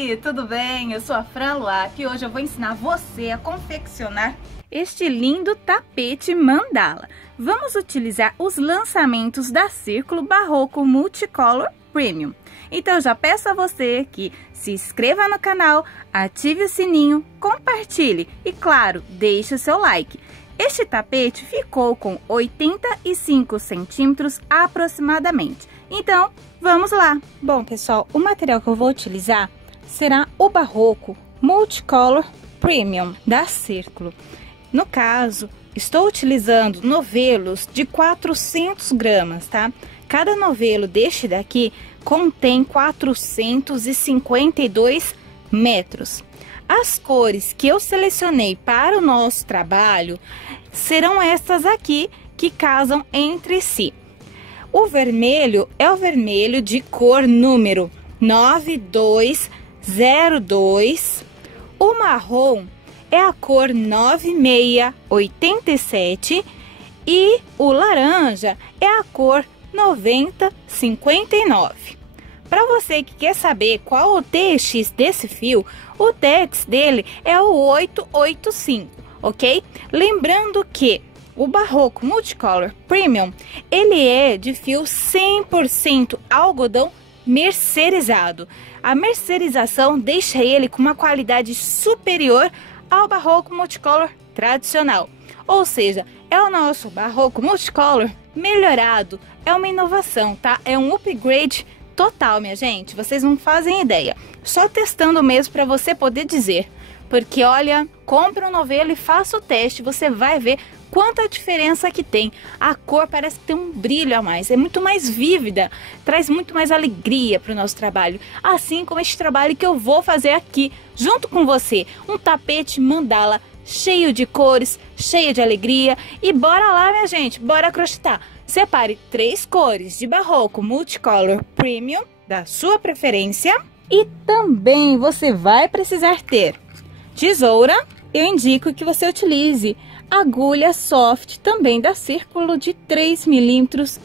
Oi, tudo bem? Eu sou a Fran Luap e hoje eu vou ensinar você a confeccionar este lindo tapete mandala. Vamos utilizar os lançamentos da Círculo Barroco Multicolor Premium. Então eu já peço a você que se inscreva no canal, ative o sininho, compartilhe e, claro, deixe o seu like. Este tapete ficou com 85 centímetros aproximadamente. Então, vamos lá! Bom, pessoal, o material que eu vou utilizar será o Barroco Multicolor Premium da Círculo. No caso, estou utilizando novelos de 400 gramas, tá? Cada novelo deste daqui contém 452 metros. As cores que eu selecionei para o nosso trabalho serão estas aqui, que casam entre si. O vermelho é o vermelho de cor número 9202. O marrom é a cor 9687 e o laranja é a cor 9059. Para você que quer saber qual o TX desse fio, o TX dele é o 885, ok? Lembrando que o Barroco Multicolor Premium, ele é de fio 100% algodão mercerizado. A mercerização deixa ele com uma qualidade superior ao Barroco Multicolor tradicional. Ou seja, é o nosso Barroco Multicolor melhorado. É uma inovação, tá? É um upgrade total, minha gente. Vocês não fazem ideia. Só testando mesmo para você poder dizer. Porque, olha, compre um novelo e faça o teste. Você vai ver quanta diferença que tem. A cor parece ter um brilho a mais. É muito mais vívida. Traz muito mais alegria para o nosso trabalho. Assim como este trabalho que eu vou fazer aqui, junto com você. Um tapete mandala cheio de cores, cheio de alegria. E bora lá, minha gente. Bora crochetar. Separe 3 cores de Barroco Multicolor Premium da sua preferência. E também você vai precisar ter tesoura. Eu indico que você utilize agulha soft também da Círculo de 3,5 milímetros.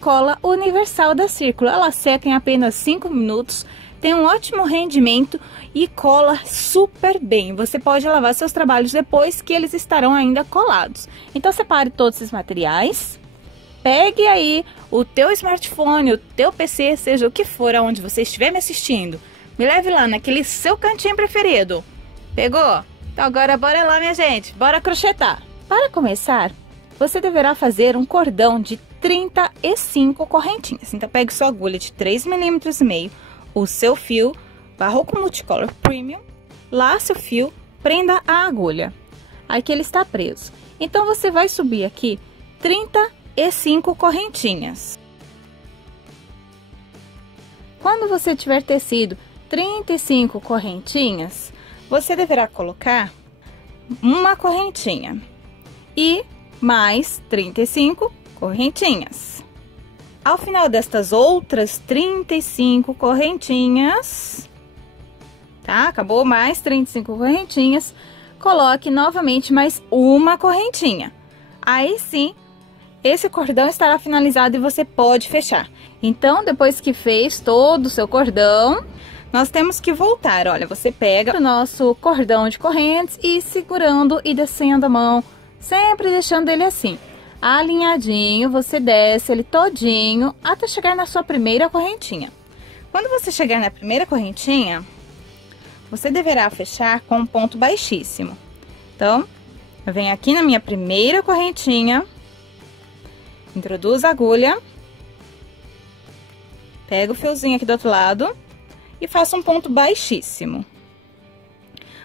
Cola universal da Círculo. Ela seca em apenas 5 minutos. Tem um ótimo rendimento e cola super bem. Você pode lavar seus trabalhos depois que eles estarão ainda colados. Então separe todos esses materiais. Pegue aí o teu smartphone, o teu PC, seja o que for, aonde você estiver me assistindo. Me leve lá naquele seu cantinho preferido. Pegou? Então agora bora lá, minha gente. Bora crochetar. Para começar, você deverá fazer um cordão de 35 correntinhas. Então pegue sua agulha de 3,5 milímetros, o seu fio Barroco Multicolor Premium, lace o fio, prenda a agulha. Aqui ele está preso. Então você vai subir aqui 35 correntinhas. Quando você tiver tecido 35 correntinhas, você deverá colocar uma correntinha e mais 35 correntinhas. Ao final destas outras 35 correntinhas, tá? Acabou mais 35 correntinhas, coloque novamente mais uma correntinha. Aí sim, esse cordão estará finalizado e você pode fechar. Então, depois que fez todo o seu cordão, nós temos que voltar. Olha, você pega o nosso cordão de correntes e segurando e descendo a mão, sempre deixando ele assim, alinhadinho. Você desce ele todinho até chegar na sua primeira correntinha. Quando você chegar na primeira correntinha, você deverá fechar com um ponto baixíssimo. Então, eu venho aqui na minha primeira correntinha, introduzo a agulha, pego o fiozinho aqui do outro lado e faço um ponto baixíssimo.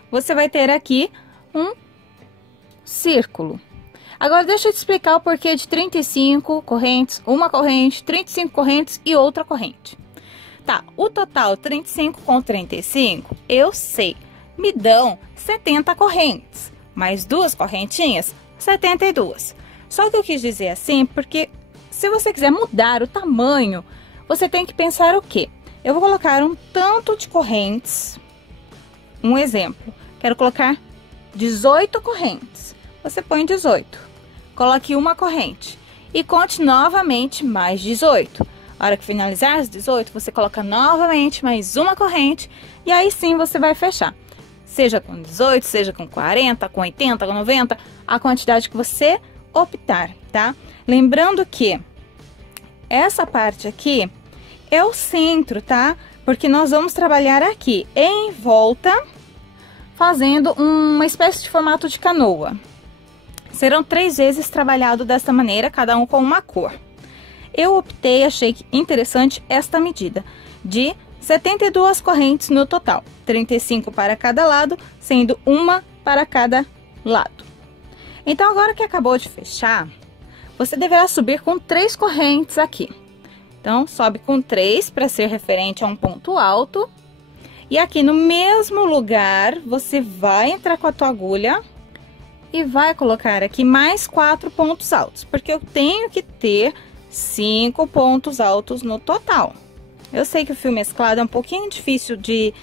Você vai ter aqui um círculo. Agora deixa eu te explicar o porquê de 35 correntes, uma corrente, 35 correntes e outra corrente. Tá, o total 35 com 35, eu sei, me dão 70 correntes, mais 2 correntinhas, 72. Só que eu quis dizer assim porque se você quiser mudar o tamanho, você tem que pensar o quê? Eu vou colocar um tanto de correntes, um exemplo, quero colocar 18 correntes, você põe 18, coloque uma corrente e conte novamente mais 18. A hora que finalizar as 18, você coloca novamente mais uma corrente e aí sim você vai fechar. Seja com 18, seja com 40, com 80, com 90, a quantidade que você optar, tá? Lembrando que essa parte aqui é o centro, tá? Porque nós vamos trabalhar aqui em volta, fazendo uma espécie de formato de canoa. Serão 3 vezes trabalhado dessa maneira, cada um com uma cor. Eu optei, achei interessante esta medida de 72 correntes no total, 35 para cada lado, sendo uma para cada lado. Então, agora que acabou de fechar, você deverá subir com 3 correntes aqui. Então, sobe com 3 para ser referente a um ponto alto. E aqui no mesmo lugar, você vai entrar com a tua agulha e vai colocar aqui mais 4 pontos altos, porque eu tenho que ter 5 pontos altos no total. Eu sei que o fio mesclado é um pouquinho difícil de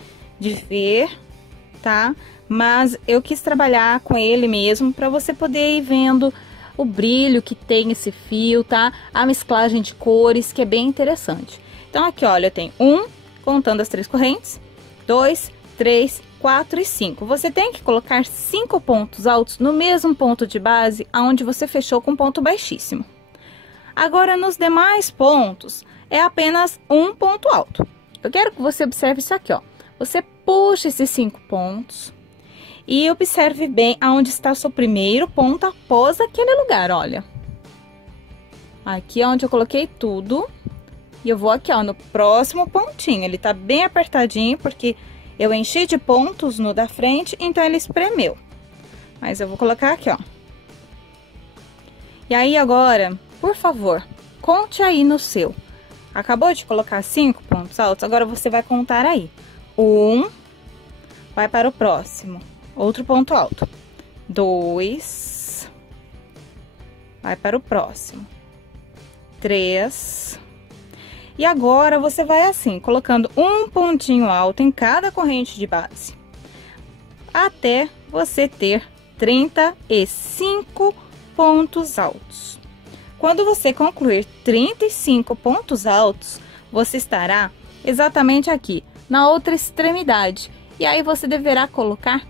ver, tá? Mas eu quis trabalhar com ele mesmo para você poder ir vendo o brilho que tem esse fio, tá? A mesclagem de cores, que é bem interessante. Então, aqui, olha, eu tenho 1, contando as 3 correntes, 2, 3, 4 e 5. Você tem que colocar 5 pontos altos no mesmo ponto de base, aonde você fechou com ponto baixíssimo. Agora, nos demais pontos, é apenas um ponto alto. Eu quero que você observe isso aqui, ó. Você puxa esses 5 pontos e observe bem aonde está o seu primeiro ponto após aquele lugar, olha. Aqui é onde eu coloquei tudo. E eu vou aqui, ó, no próximo pontinho. Ele tá bem apertadinho, porque eu enchi de pontos no da frente, então ele espremeu. Mas eu vou colocar aqui, ó. E aí, agora, por favor, conte aí no seu. Acabou de colocar 5 pontos altos, agora você vai contar aí. 1, vai para o próximo, outro ponto alto. 2, vai para o próximo. 3. E agora você vai assim, colocando um pontinho alto em cada corrente de base, até você ter 35 pontos altos. Quando você concluir 35 pontos altos, você estará exatamente aqui, na outra extremidade. E aí você deverá colocar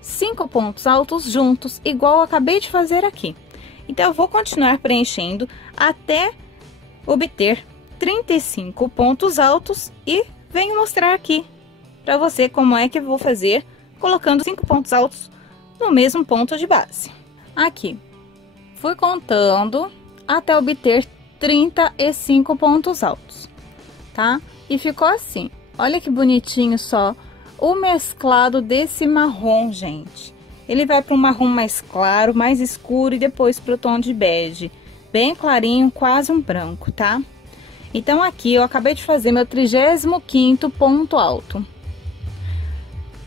5 pontos altos juntos, igual eu acabei de fazer aqui. Então, eu vou continuar preenchendo até obter 35 pontos altos e venho mostrar aqui para você como é que eu vou fazer, colocando 5 pontos altos no mesmo ponto de base. Aqui, fui contando até obter 35 pontos altos, tá? E ficou assim, olha que bonitinho só o mesclado desse marrom, gente. Ele vai para um marrom mais claro, mais escuro e depois para o tom de bege, bem clarinho, quase um branco, tá? Então, aqui eu acabei de fazer meu 35º ponto alto.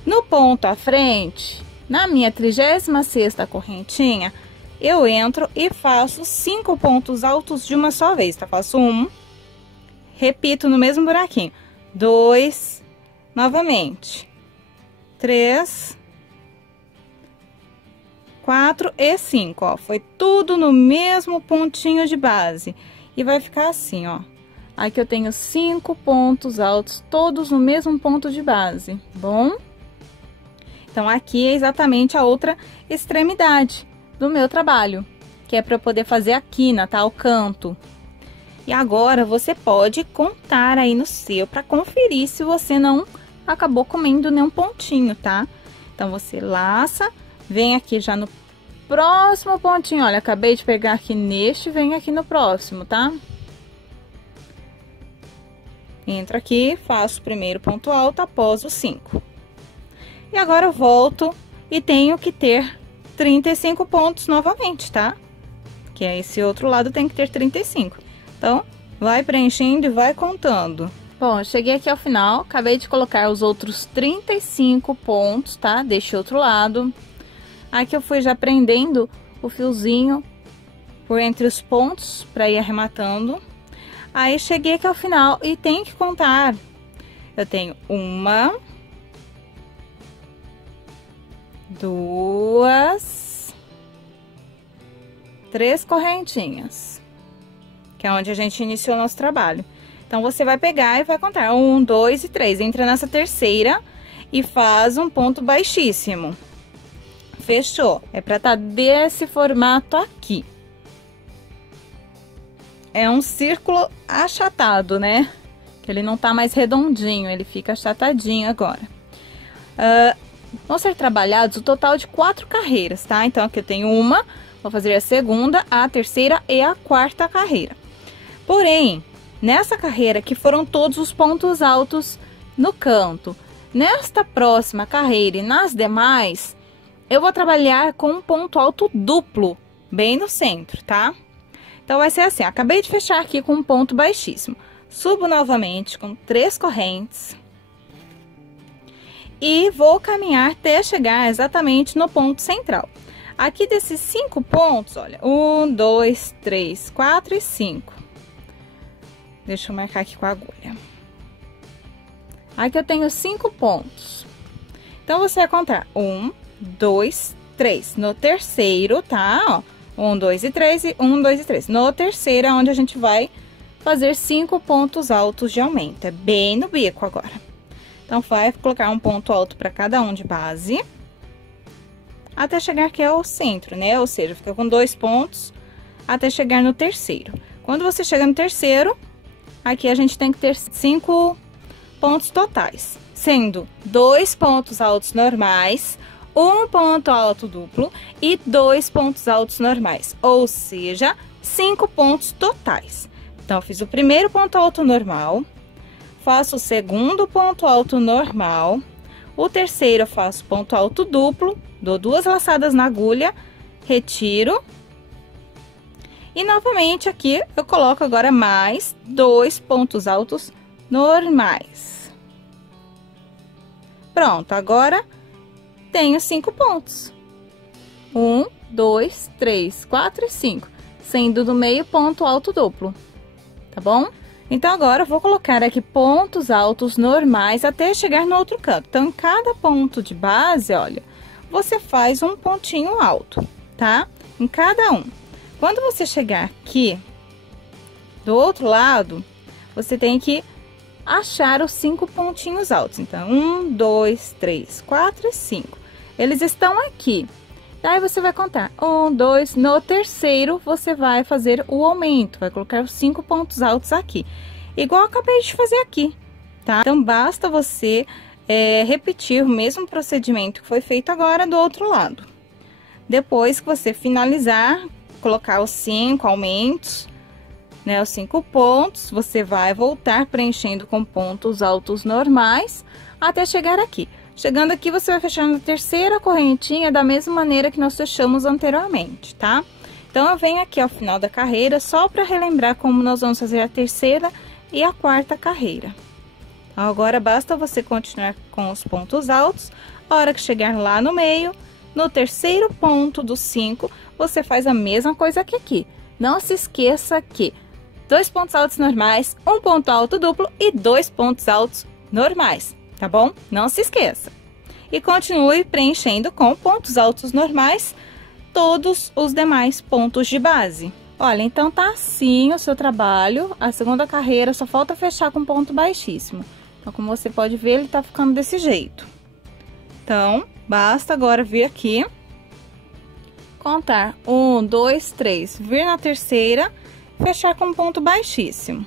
No ponto à frente, na minha 36ª correntinha, eu entro e faço 5 pontos altos de uma só vez, tá? Faço 1, repito no mesmo buraquinho, 2, novamente, 3, 4 e 5, ó. Foi tudo no mesmo pontinho de base. E vai ficar assim, ó. Aqui eu tenho 5 pontos altos, todos no mesmo ponto de base, bom? Então, aqui é exatamente a outra extremidade do meu trabalho, que é para eu poder fazer a quina, tá? O canto. E agora, você pode contar aí no seu, para conferir se você não acabou comendo nenhum pontinho, tá? Então, você laça, vem aqui já no próximo pontinho, olha, acabei de pegar aqui neste, vem aqui no próximo, tá? Entro aqui, faço o primeiro ponto alto após o 5. E agora eu volto e tenho que ter 35 pontos novamente, tá? Que é esse outro lado tem que ter 35. Então, vai preenchendo e vai contando. Bom, eu cheguei aqui ao final, acabei de colocar os outros 35 pontos, tá? Deste outro lado. Aqui eu fui já prendendo o fiozinho por entre os pontos para ir arrematando. Aí, cheguei aqui ao final e tenho que contar. Eu tenho 1, 2, 3 correntinhas, que é onde a gente iniciou nosso trabalho. Então, você vai pegar e vai contar 1, 2 e 3. Entra nessa terceira e faz um ponto baixíssimo. Fechou. É pra estar desse formato aqui. É um círculo achatado, né? Que ele não tá mais redondinho, ele fica achatadinho agora. Vão ser trabalhados o total de 4 carreiras, tá? Então, aqui eu tenho uma, vou fazer a segunda, a terceira e a quarta carreira. Porém, nessa carreira aqui foram todos os pontos altos no canto. Nesta próxima carreira e nas demais, eu vou trabalhar com um ponto alto duplo, bem no centro, tá? Então, vai ser assim, acabei de fechar aqui com um ponto baixíssimo. Subo novamente com 3 correntes. E vou caminhar até chegar exatamente no ponto central. Aqui desses 5 pontos, olha, 1, 2, 3, 4 e 5. Deixa eu marcar aqui com a agulha. Aqui eu tenho 5 pontos. Então, você vai contar 1, 2, 3. No terceiro, tá? Ó, 1, 2 e 3 e 1, 2 e 3. No terceiro é onde a gente vai fazer 5 pontos altos de aumento. É bem no bico agora. Então, vai colocar um ponto alto para cada um de base. Até chegar aqui ao centro, né? Ou seja, fica com 2 pontos até chegar no terceiro. Quando você chega no terceiro, aqui a gente tem que ter 5 pontos totais. Sendo 2 pontos altos normais, 1 ponto alto duplo e 2 pontos altos normais, ou seja, 5 pontos totais. Então, eu fiz o primeiro ponto alto normal, faço o segundo ponto alto normal, o terceiro eu faço ponto alto duplo, dou 2 laçadas na agulha, retiro e novamente aqui eu coloco agora mais 2 pontos altos normais. Pronto, agora tenho 5 pontos. 1, 2, 3, 4 e 5, sendo do meio ponto alto duplo, tá bom? Então, agora eu vou colocar aqui pontos altos normais até chegar no outro canto. Então, em cada ponto de base, olha, você faz um pontinho alto, tá? Em cada um. Quando você chegar aqui, do outro lado, você tem que achar os 5 pontinhos altos. Então, 1, 2, 3, 4 e 5. Eles estão aqui. Daí, você vai contar 1, 2, no terceiro, você vai fazer o aumento. Vai colocar os 5 pontos altos aqui. Igual eu acabei de fazer aqui, tá? Então, basta você repetir o mesmo procedimento que foi feito agora do outro lado. Depois que você finalizar, colocar os 5 aumentos, né? Os 5 pontos, você vai voltar preenchendo com pontos altos normais até chegar aqui. Chegando aqui, você vai fechar na terceira correntinha da mesma maneira que nós fechamos anteriormente, tá? Então, eu venho aqui ao final da carreira só para relembrar como nós vamos fazer a terceira e a quarta carreira. Então, agora basta você continuar com os pontos altos. A hora que chegar lá no meio, no terceiro ponto dos 5, você faz a mesma coisa que aqui. Não se esqueça que 2 pontos altos normais, 1 ponto alto duplo e 2 pontos altos normais. Tá bom? Não se esqueça. E continue preenchendo com pontos altos normais todos os demais pontos de base. Olha, então tá assim o seu trabalho. A segunda carreira só falta fechar com ponto baixíssimo. Então, como você pode ver, ele tá ficando desse jeito. Então, basta agora vir aqui, contar 1, 2, 3, vir na terceira, fechar com ponto baixíssimo.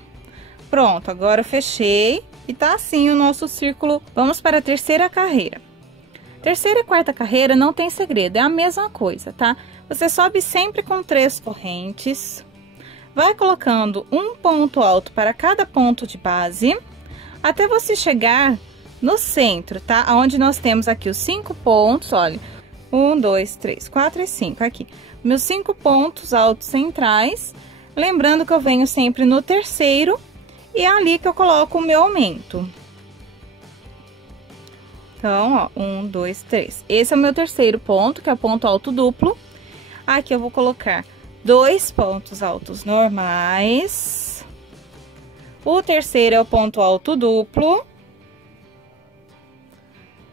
Pronto, agora eu fechei. E tá assim o nosso círculo. Vamos para a terceira carreira. Terceira e quarta carreira não tem segredo, é a mesma coisa, tá? Você sobe sempre com 3 correntes, vai colocando um ponto alto para cada ponto de base, até você chegar no centro, tá? Onde nós temos aqui os 5 pontos, olha, 1, 2, 3, 4 e 5, aqui. Meus 5 pontos altos centrais, lembrando que eu venho sempre no terceiro, e é ali que eu coloco o meu aumento. Então, ó, 1, 2, 3. Esse é o meu terceiro ponto, que é o ponto alto duplo. Aqui eu vou colocar 2 pontos altos normais. O terceiro é o ponto alto duplo.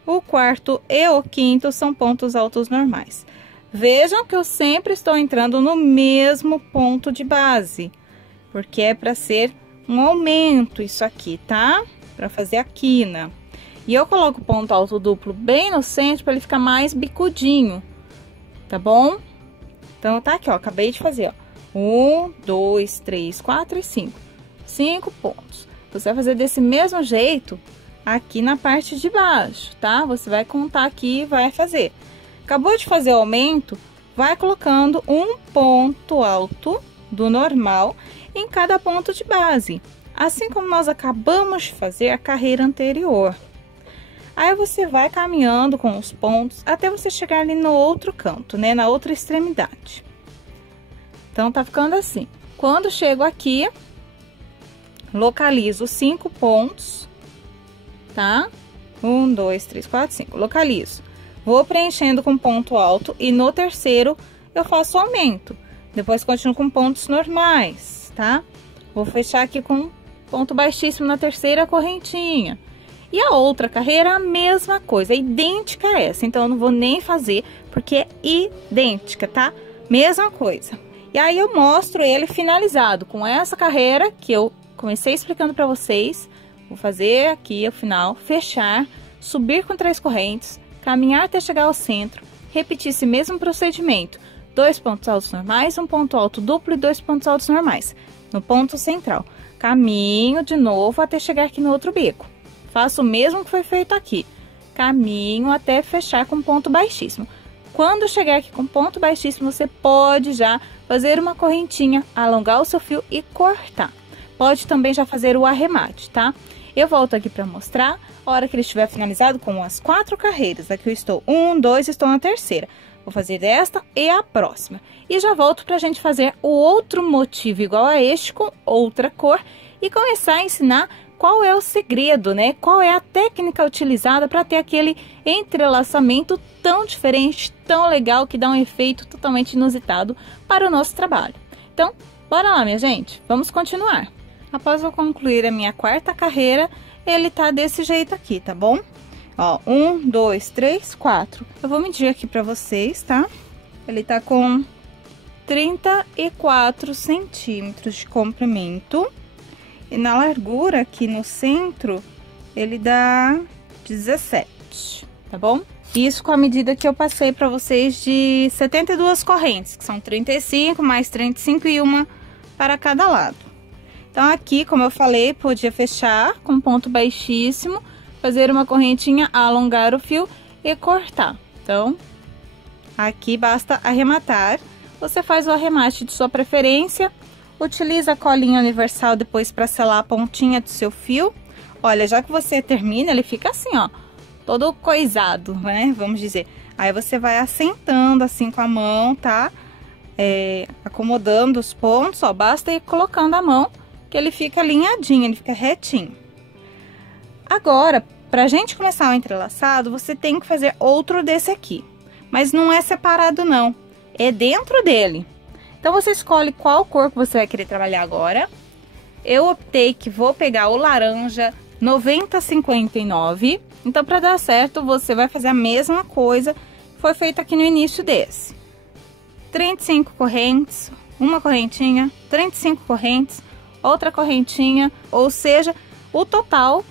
O quarto e o quinto são pontos altos normais. Vejam que eu sempre estou entrando no mesmo ponto de base, porque é para ser um aumento isso aqui, tá? Pra fazer a quina. E eu coloco o ponto alto duplo bem no centro para ele ficar mais bicudinho, tá bom? Então, tá aqui, ó, acabei de fazer, ó. 1, 2, 3, 4 e 5. 5 pontos. Você vai fazer desse mesmo jeito aqui na parte de baixo, tá? Você vai contar aqui e vai fazer. Acabou de fazer o aumento, vai colocando um ponto alto do normal em cada ponto de base. Assim como nós acabamos de fazer a carreira anterior. Aí você vai caminhando com os pontos até você chegar ali no outro canto, né? Na outra extremidade. Então, tá ficando assim. Quando chego aqui, localizo 5 pontos, tá? 1, 2, 3, 4, 5. Localizo. Vou preenchendo com ponto alto e no terceiro eu faço o aumento. Depois continuo com pontos normais, tá? Vou fechar aqui com ponto baixíssimo na terceira correntinha. E a outra carreira, a mesma coisa, idêntica a essa. Então, eu não vou nem fazer, porque é idêntica, tá? Mesma coisa. E aí, eu mostro ele finalizado com essa carreira que eu comecei explicando pra vocês. Vou fazer aqui o final, fechar, subir com 3 correntes, caminhar até chegar ao centro, repetir esse mesmo procedimento. 2 pontos altos normais, um ponto alto duplo e 2 pontos altos normais. No ponto central. Caminho de novo até chegar aqui no outro bico. Faço o mesmo que foi feito aqui. Caminho até fechar com ponto baixíssimo. Quando chegar aqui com ponto baixíssimo, você pode já fazer uma correntinha, alongar o seu fio e cortar. Pode também já fazer o arremate, tá? Eu volto aqui para mostrar a hora que ele estiver finalizado com as 4 carreiras. Aqui eu estou 1, 2, estou na terceira. Vou fazer esta e a próxima. E já volto pra gente fazer o outro motivo igual a este com outra cor e começar a ensinar qual é o segredo, né? Qual é a técnica utilizada para ter aquele entrelaçamento tão diferente, tão legal, que dá um efeito totalmente inusitado para o nosso trabalho. Então, bora lá, minha gente. Vamos continuar. Após eu concluir a minha 4ª carreira, ele tá desse jeito aqui, tá bom? Ó, 1, 2, 3, 4. Eu vou medir aqui pra vocês, tá? Ele tá com 34 centímetros de comprimento. E na largura aqui no centro, ele dá 17, tá bom? Isso com a medida que eu passei pra vocês de 72 correntes, que são 35 mais 35 e uma para cada lado. Então, aqui, como eu falei, podia fechar com ponto baixíssimo, fazer uma correntinha, alongar o fio e cortar. Então, aqui basta arrematar. Você faz o arremate de sua preferência. Utiliza a colinha universal depois para selar a pontinha do seu fio. Olha, já que você termina, ele fica assim, ó, todo coisado, né? Vamos dizer. Aí você vai assentando assim com a mão, tá? Acomodando os pontos, ó, basta ir colocando a mão que ele fica alinhadinho, ele fica retinho. Agora, pra gente começar o entrelaçado, você tem que fazer outro desse aqui. Mas não é separado, não. É dentro dele. Então, você escolhe qual cor que você vai querer trabalhar agora. Eu optei que vou pegar o laranja 9059. Então, para dar certo, você vai fazer a mesma coisa que foi feita aqui no início desse. 35 correntes, uma correntinha, 35 correntes, outra correntinha, ou seja, o total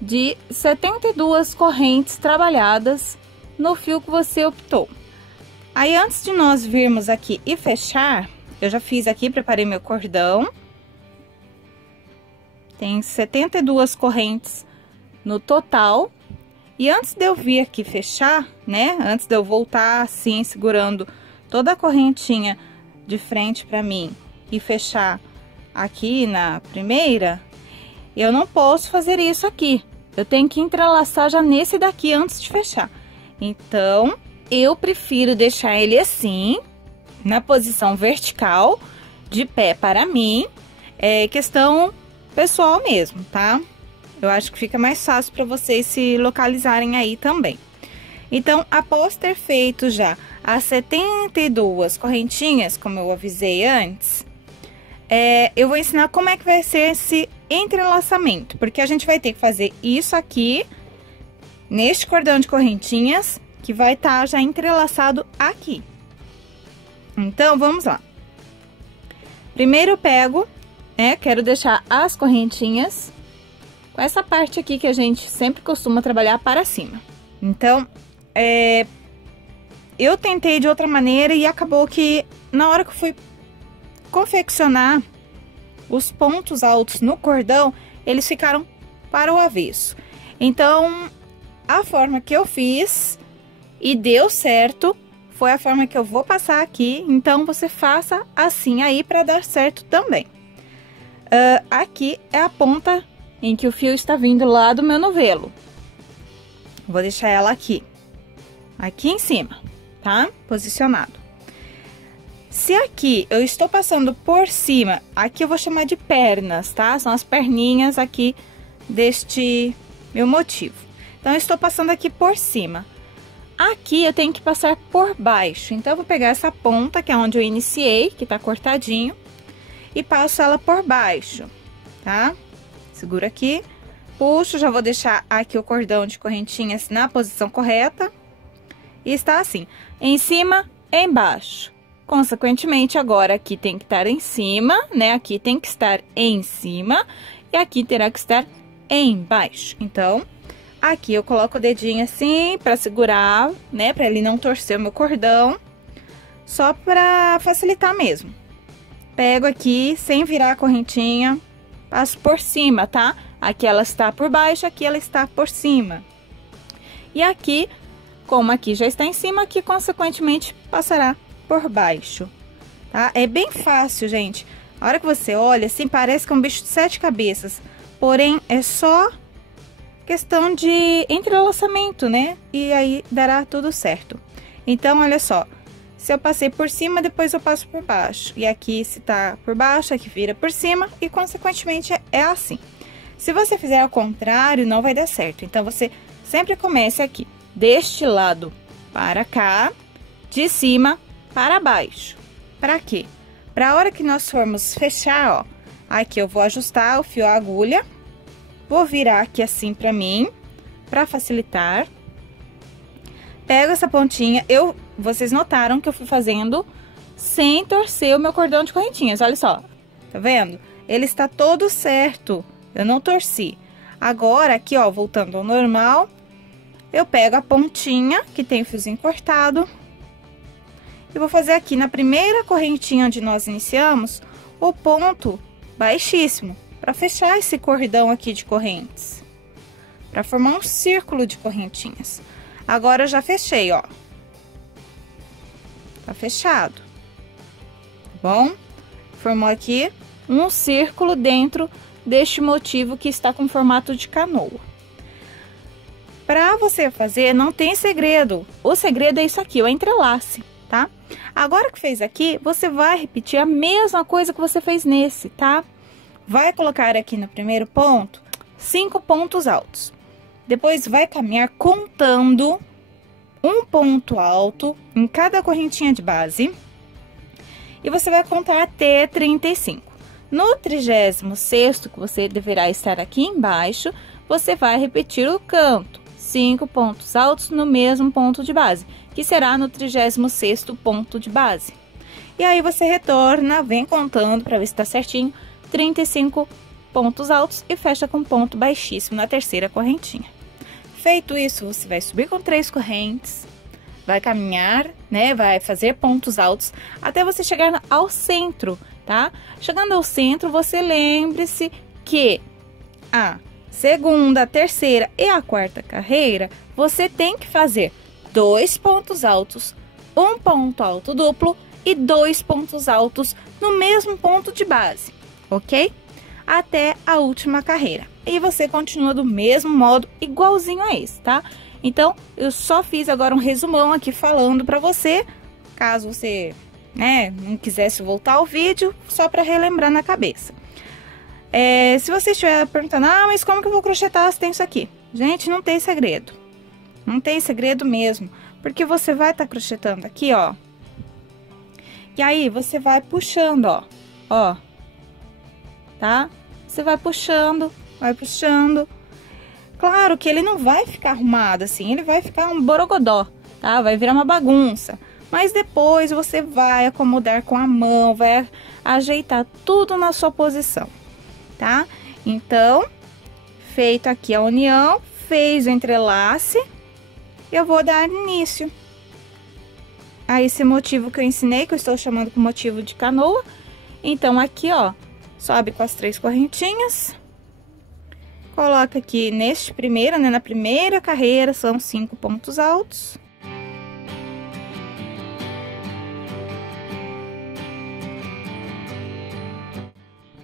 de 72 correntes trabalhadas no fio que você optou. Aí, antes de nós virmos aqui e fechar, eu já fiz aqui, preparei meu cordão. Tem 72 correntes no total. E antes de eu vir aqui fechar, né? Antes de eu voltar assim, segurando toda a correntinha de frente pra mim e fechar aqui na primeira, eu não posso fazer isso aqui. Eu tenho que entrelaçar já nesse daqui antes de fechar. Então, eu prefiro deixar ele assim, na posição vertical, de pé para mim. É questão pessoal mesmo, tá? Eu acho que fica mais fácil para vocês se localizarem aí também. Então, após ter feito já as 72 correntinhas, como eu avisei antes, eu vou ensinar como é que vai ser esse entrelaçamento. Porque a gente vai ter que fazer isso aqui, neste cordão de correntinhas, que vai estar já entrelaçado aqui. Então, vamos lá. Primeiro eu pego né, quero deixar as correntinhas com essa parte aqui que a gente sempre costuma trabalhar para cima. Então, eu tentei de outra maneira e acabou que na hora que eu fui confeccionar os pontos altos no cordão, eles ficaram para o avesso. Então, a forma que eu fiz e deu certo foi a forma que eu vou passar aqui. Então, você faça assim aí para dar certo também. Aqui é a ponta em que o fio está vindo lá do meu novelo. Vou deixar ela aqui em cima, tá? Posicionado. Se aqui eu estou passando por cima, aqui eu vou chamar de pernas, tá? São as perninhas aqui deste meu motivo. Então, eu estou passando aqui por cima. Aqui eu tenho que passar por baixo. Então, eu vou pegar essa ponta, que é onde eu iniciei, que tá cortadinho, e passo ela por baixo, tá? Seguro aqui, puxo, já vou deixar aqui o cordão de correntinhas na posição correta. E está assim, em cima, embaixo. Consequentemente, agora aqui tem que estar em cima, né? Aqui tem que estar em cima e aqui terá que estar embaixo. Então, aqui eu coloco o dedinho assim para segurar, né? Para ele não torcer o meu cordão, só para facilitar mesmo. Pego aqui, sem virar a correntinha, passo por cima, tá? Aqui ela está por baixo, aqui ela está por cima. E aqui, como aqui já está em cima, aqui consequentemente passará por baixo, tá? É bem fácil, gente. A hora que você olha, assim, parece que é um bicho de 7 cabeças. Porém, é só questão de entrelaçamento, né? E aí dará tudo certo. Então, olha só. Se eu passei por cima, depois eu passo por baixo. E aqui, se tá por baixo, aqui vira por cima. E, consequentemente, é assim. Se você fizer ao contrário, não vai dar certo. Então, você sempre comece aqui, deste lado para cá, de cima para baixo. Para quê? Para a hora que nós formos fechar, ó, aqui eu vou ajustar o fio à agulha. Vou virar aqui assim pra mim, pra facilitar. Pego essa pontinha, vocês notaram que eu fui fazendo sem torcer o meu cordão de correntinhas, olha só. Tá vendo? Ele está todo certo, eu não torci. Agora, aqui, ó, voltando ao normal, eu pego a pontinha, que tem o fiozinho cortado, e vou fazer aqui na primeira correntinha onde nós iniciamos, o ponto baixíssimo, para fechar esse cordão aqui de correntes, para formar um círculo de correntinhas. Agora eu já fechei, ó. Tá fechado. Tá bom? Formou aqui um círculo dentro deste motivo que está com formato de canoa. Para você fazer, não tem segredo. O segredo é isso aqui, o entrelace, tá? Agora que fez aqui, você vai repetir a mesma coisa que você fez nesse, tá? Vai colocar aqui no primeiro ponto 5 pontos altos. Depois vai caminhar contando um ponto alto em cada correntinha de base. E você vai contar até 35. No 36º, que você deverá estar aqui embaixo, você vai repetir o canto. 5 pontos altos no mesmo ponto de base, que será no 36º ponto de base. E aí, você retorna, vem contando para ver se tá certinho, 35 pontos altos e fecha com ponto baixíssimo na terceira correntinha. Feito isso, você vai subir com 3 correntes, vai caminhar, né, vai fazer pontos altos até você chegar ao centro, tá? Chegando ao centro, você lembre-se que a segunda, a terceira e a quarta carreira, você tem que fazer 2 pontos altos, um ponto alto duplo e 2 pontos altos no mesmo ponto de base, ok? Até a última carreira. E você continua do mesmo modo, igualzinho a esse, tá? Então, eu só fiz agora um resumão aqui falando pra você, caso você, né, não quisesse voltar ao vídeo, só pra relembrar na cabeça. Se você estiver perguntando, ah, mas como que eu vou crochetar se tem isso aqui? Gente, não tem segredo. Não tem segredo mesmo, porque você vai estar crochetando aqui, ó. E aí, você vai puxando, ó, tá? Você vai puxando, vai puxando. Claro que ele não vai ficar arrumado assim, ele vai ficar um borogodó, tá? Vai virar uma bagunça. Mas depois você vai acomodar com a mão, vai ajeitar tudo na sua posição, tá? Então, feito aqui a união, fez o entrelace, eu vou dar início a esse motivo que eu ensinei, que eu estou chamando de motivo de canoa. Então, aqui, ó, sobe com as 3 correntinhas, coloca aqui neste primeiro, né, na primeira carreira, são 5 pontos altos.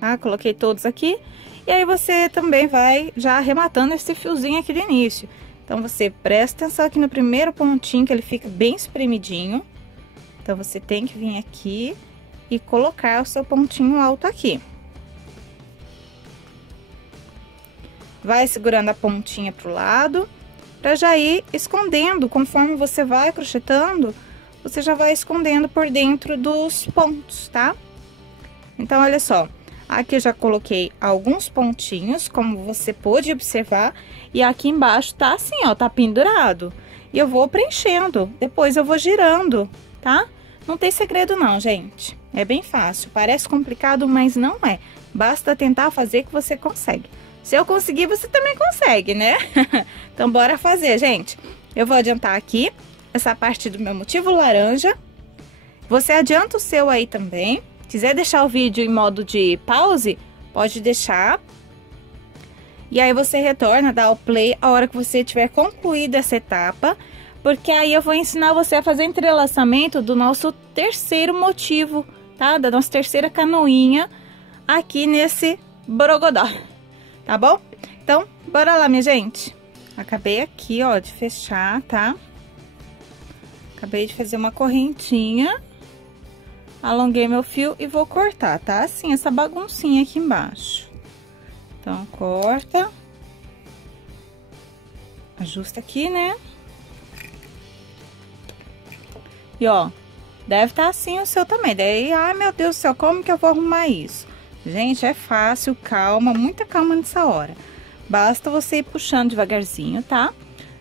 Tá? Coloquei todos aqui. E aí, você também vai já arrematando esse fiozinho aqui do início. Então, você presta atenção aqui no primeiro pontinho, que ele fica bem espremidinho. Então, você tem que vir aqui e colocar o seu pontinho alto aqui. Vai segurando a pontinha pro lado, pra já ir escondendo. Conforme você vai crochetando, você já vai escondendo por dentro dos pontos, tá? Então, olha só. Aqui eu já coloquei alguns pontinhos, como você pôde observar. E aqui embaixo tá assim, ó, tá pendurado. E eu vou preenchendo, depois eu vou girando, tá? Não tem segredo não, gente. É bem fácil, parece complicado, mas não é. Basta tentar fazer que você consegue. Se eu conseguir, você também consegue, né? Então, bora fazer, gente. Eu vou adiantar aqui essa parte do meu motivo laranja. Você adianta o seu aí também. Quiser deixar o vídeo em modo de pause, pode deixar. E aí você retorna, dá o play a hora que você tiver concluído essa etapa, porque aí eu vou ensinar você a fazer entrelaçamento do nosso terceiro motivo, tá? Da nossa terceira canoinha aqui nesse borogodó, tá bom? Então, bora lá, minha gente. Acabei aqui, ó, de fechar, tá? Acabei de fazer uma correntinha. Alonguei meu fio e vou cortar, tá? Assim, essa baguncinha aqui embaixo. Então, corta. Ajusta aqui, né? E, ó, deve estar assim o seu também. Daí, ai, meu Deus do céu, como que eu vou arrumar isso? Gente, é fácil, calma, muita calma nessa hora. Basta você ir puxando devagarzinho, tá?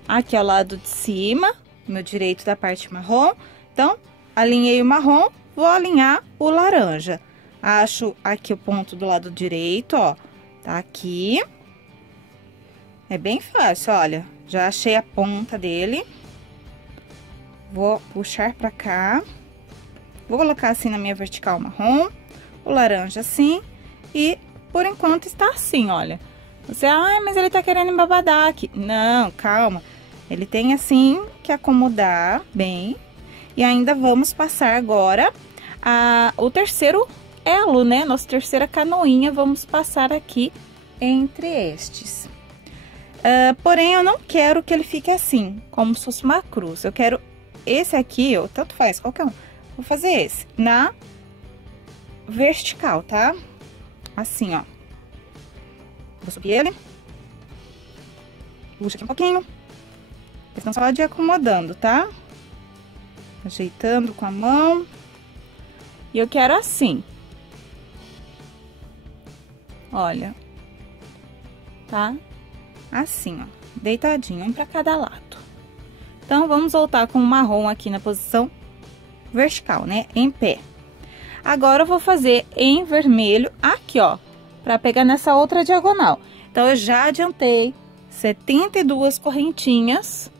Aqui ao lado de cima, meu direito da parte marrom. Então, alinhei o marrom. Vou alinhar o laranja. Acho aqui o ponto do lado direito, ó. Tá aqui. É bem fácil, olha. Já achei a ponta dele. Vou puxar pra cá. Vou colocar assim na minha vertical marrom. O laranja assim. E, por enquanto, está assim, olha. Você, ah, mas ele tá querendo embabadar aqui. Não, calma. Ele tem assim que acomodar bem. E ainda vamos passar agora o terceiro elo, né? Nossa terceira canoinha, vamos passar aqui entre estes. Porém, eu não quero que ele fique assim, como se fosse uma cruz. Eu quero esse aqui, ó, tanto faz, qualquer um. Vou fazer esse na vertical, tá? Assim, ó. Vou subir ele. Puxa aqui um pouquinho. Estão só de acomodando, tá? Ajeitando com a mão. E eu quero assim. Olha. Tá? Assim, ó. Deitadinho, um pra cada lado. Então, vamos voltar com o marrom aqui na posição vertical, né? Em pé. Agora, eu vou fazer em vermelho aqui, ó. Pra pegar nessa outra diagonal. Então, eu já adiantei 72 correntinhas,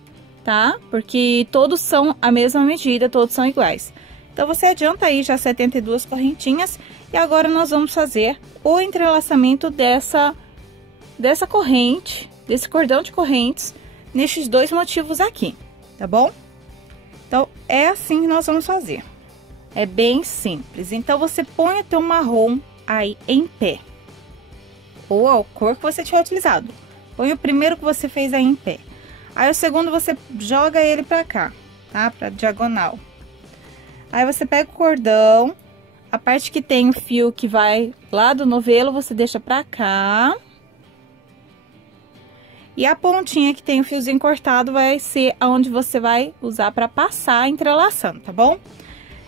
tá? Porque todos são a mesma medida, todos são iguais. Então, você adianta aí já 72 correntinhas. E agora, nós vamos fazer o entrelaçamento dessa corrente, desse cordão de correntes, nestes dois motivos aqui, tá bom? Então, é assim que nós vamos fazer. É bem simples. Então, você põe o teu marrom aí em pé. Ou a cor que você tiver utilizado. Põe o primeiro que você fez aí em pé. Aí, o segundo, você joga ele pra cá, tá? Pra diagonal. Aí, você pega o cordão, a parte que tem o fio que vai lá do novelo, você deixa pra cá. E a pontinha que tem o fiozinho cortado vai ser aonde você vai usar pra passar entrelaçando, tá bom?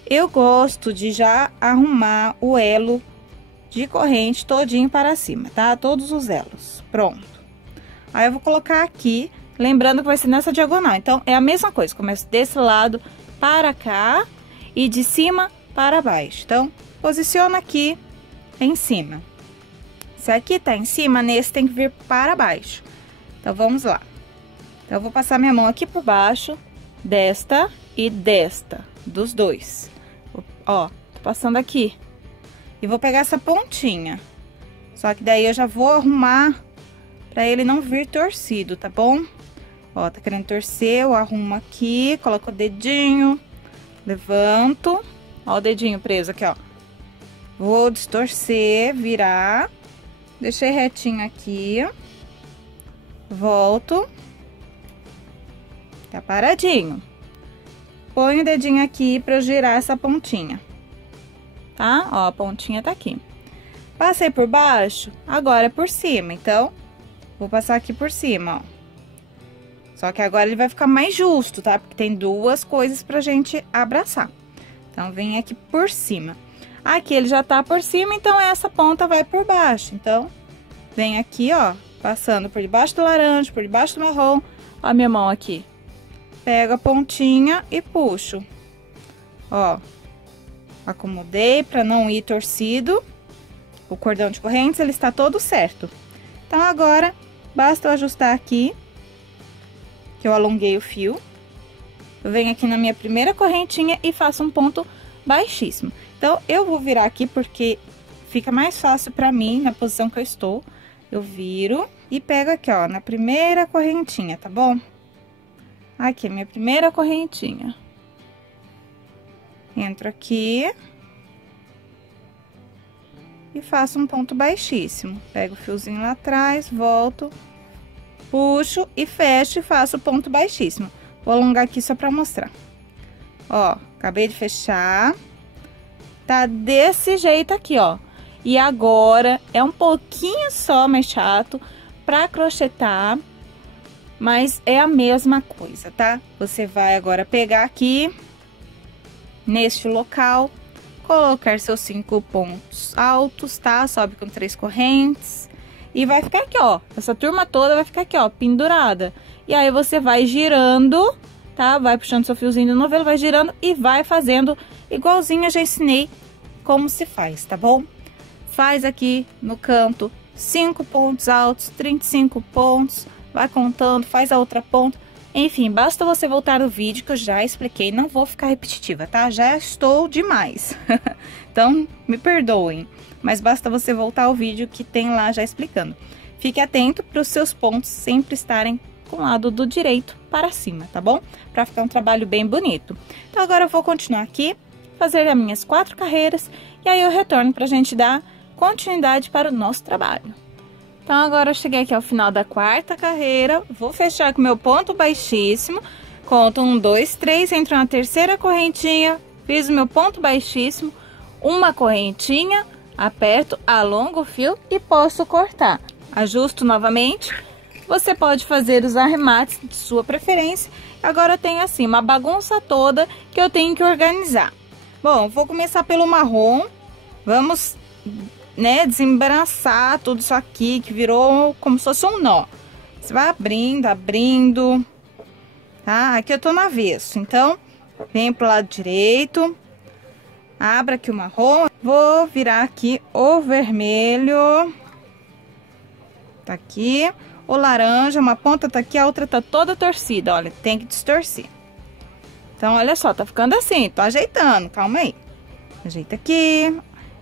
Eu gosto de já arrumar o elo de corrente todinho para cima, tá? Todos os elos. Pronto. Aí, eu vou colocar aqui, lembrando que vai ser nessa diagonal. Então, é a mesma coisa. Começo desse lado para cá e de cima para baixo. Então, posiciona aqui em cima. Se aqui tá em cima, nesse tem que vir para baixo. Então, vamos lá. Então, eu vou passar minha mão aqui por baixo, desta e desta, dos dois. Ó, tô passando aqui. E vou pegar essa pontinha. Só que daí eu já vou arrumar pra ele não vir torcido, tá bom? Ó, tá querendo torcer, eu arrumo aqui, coloco o dedinho, levanto. Ó o dedinho preso aqui, ó. Vou distorcer, virar. Deixei retinho aqui. Volto. Tá paradinho. Põe o dedinho aqui pra eu girar essa pontinha. Tá? Ó, a pontinha tá aqui. Passei por baixo, agora é por cima. Então, vou passar aqui por cima, ó. Só que agora ele vai ficar mais justo, tá? Porque tem duas coisas pra gente abraçar. Então, vem aqui por cima. Aqui ele já tá por cima, então essa ponta vai por baixo. Então, vem aqui, ó, passando por debaixo do laranja, por debaixo do marrom. Ó a minha mão aqui. Pego a pontinha e puxo. Ó, acomodei pra não ir torcido. O cordão de correntes, ele está todo certo. Então, agora, basta eu ajustar aqui, que eu alonguei o fio. Eu venho aqui na minha primeira correntinha e faço um ponto baixíssimo. Então, eu vou virar aqui porque fica mais fácil pra mim, na posição que eu estou. Eu viro e pego aqui, ó, na primeira correntinha, tá bom? Aqui, a minha primeira correntinha. Entro aqui. E faço um ponto baixíssimo. Pego o fiozinho lá atrás, volto, puxo e fecho e faço ponto baixíssimo. Vou alongar aqui só pra mostrar. Ó, acabei de fechar. Tá desse jeito aqui, ó. E agora é um pouquinho só mais chato pra crochetar, mas é a mesma coisa, tá? Você vai agora pegar aqui, neste local, colocar seus 5 pontos altos, tá? Sobe com 3 correntes. E vai ficar aqui, ó. Essa turma toda vai ficar aqui, ó, pendurada. E aí, você vai girando, tá? Vai puxando seu fiozinho do novelo, vai girando e vai fazendo igualzinho eu já ensinei como se faz, tá bom? Faz aqui no canto 5 pontos altos, 35 pontos. Vai contando, faz a outra ponta. Enfim, basta você voltar no vídeo que eu já expliquei, não vou ficar repetitiva, tá? Já estou demais. Então, me perdoem, mas basta você voltar ao vídeo que tem lá já explicando. Fique atento para os seus pontos sempre estarem com o lado do direito para cima, tá bom? Para ficar um trabalho bem bonito. Então, agora eu vou continuar aqui, fazer as minhas 4 carreiras, e aí eu retorno pra gente dar continuidade para o nosso trabalho. Então, agora eu cheguei aqui ao final da 4ª carreira, vou fechar com meu ponto baixíssimo, conto 1, 2, 3, entro na 3ª correntinha, fiz o meu ponto baixíssimo, uma correntinha, aperto, alongo o fio e posso cortar. Ajusto novamente, você pode fazer os arremates de sua preferência. Agora eu tenho assim, uma bagunça toda que eu tenho que organizar. Bom, vou começar pelo marrom, vamos, né, desembaraçar tudo isso aqui que virou como se fosse um nó. Você vai abrindo, abrindo, tá? Aqui eu tô no avesso, então, venho pro lado direito, abra aqui o marrom, vou virar aqui o vermelho, tá aqui, o laranja, uma ponta tá aqui, a outra tá toda torcida, olha, tem que distorcer. Então, olha só, tá ficando assim, tô ajeitando, calma aí. Ajeita aqui,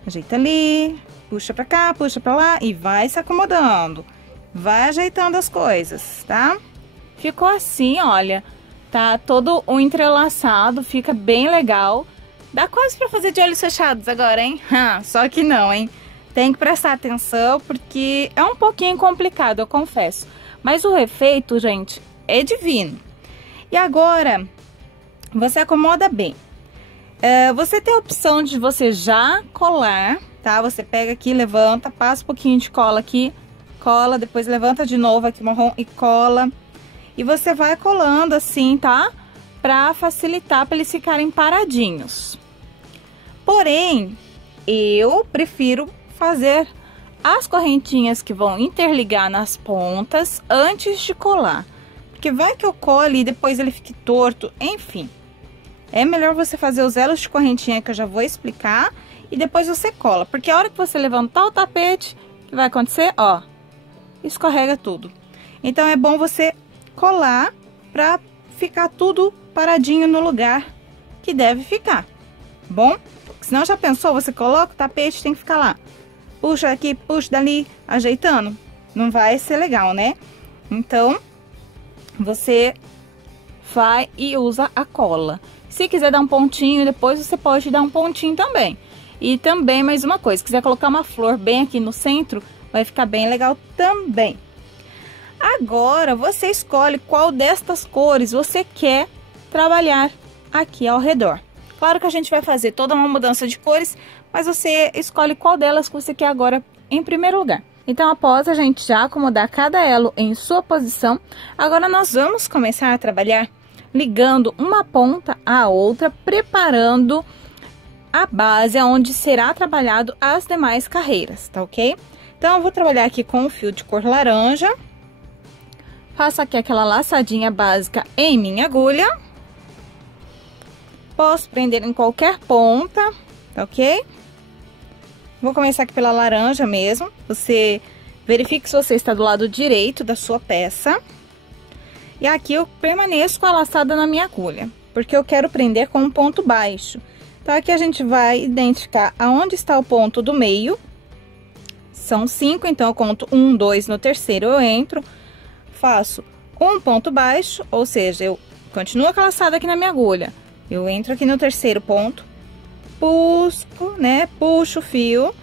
ajeita ali, puxa pra cá, puxa pra lá e vai se acomodando. Vai ajeitando as coisas, tá? Ficou assim, olha, tá todo um entrelaçado, fica bem legal. Dá quase pra fazer de olhos fechados agora, hein? Só que não, hein? Tem que prestar atenção porque é um pouquinho complicado, eu confesso. Mas o efeito, gente, é divino. E agora, você acomoda bem. Você tem a opção de você já colar, tá? Você pega aqui, levanta, passa um pouquinho de cola aqui, cola, depois levanta de novo aqui o marrom e cola. E você vai colando assim, tá? Pra facilitar, pra eles ficarem paradinhos. Porém, eu prefiro fazer as correntinhas que vão interligar nas pontas antes de colar. Porque vai que eu cole e depois ele fique torto, enfim. é melhor você fazer os elos de correntinha que eu já vou explicar e depois você cola, porque a hora que você levantar o tapete, o que vai acontecer? Ó, escorrega tudo. Então é bom você colar pra ficar tudo paradinho no lugar que deve ficar, bom? Senão já pensou, você coloca o tapete, tem que ficar lá, puxa aqui, puxa dali, ajeitando, não vai ser legal, né? Então, você vai e usa a cola. Se quiser dar um pontinho, depois você pode dar um pontinho também. E também, mais uma coisa, se quiser colocar uma flor bem aqui no centro, vai ficar bem legal também. Agora, você escolhe qual destas cores você quer trabalhar aqui ao redor. Claro que a gente vai fazer toda uma mudança de cores, mas você escolhe qual delas que você quer agora em primeiro lugar. Então, após a gente já acomodar cada elo em sua posição, agora nós vamos começar a trabalhar ligando uma ponta à outra, preparando a base onde será trabalhado as demais carreiras, tá ok? Então, eu vou trabalhar aqui com o fio de cor laranja. Faço aqui aquela laçadinha básica em minha agulha. Posso prender em qualquer ponta, tá ok? Vou começar aqui pela laranja mesmo. Você verifique se você está do lado direito da sua peça. E aqui eu permaneço com a laçada na minha agulha, porque eu quero prender com um ponto baixo. Então, aqui a gente vai identificar aonde está o ponto do meio. São 5, então eu conto 1, 2, no terceiro eu entro. Faço um ponto baixo, ou seja, eu continuo com a laçada aqui na minha agulha. Eu entro aqui no terceiro ponto, puxo, né? Puxo o fio,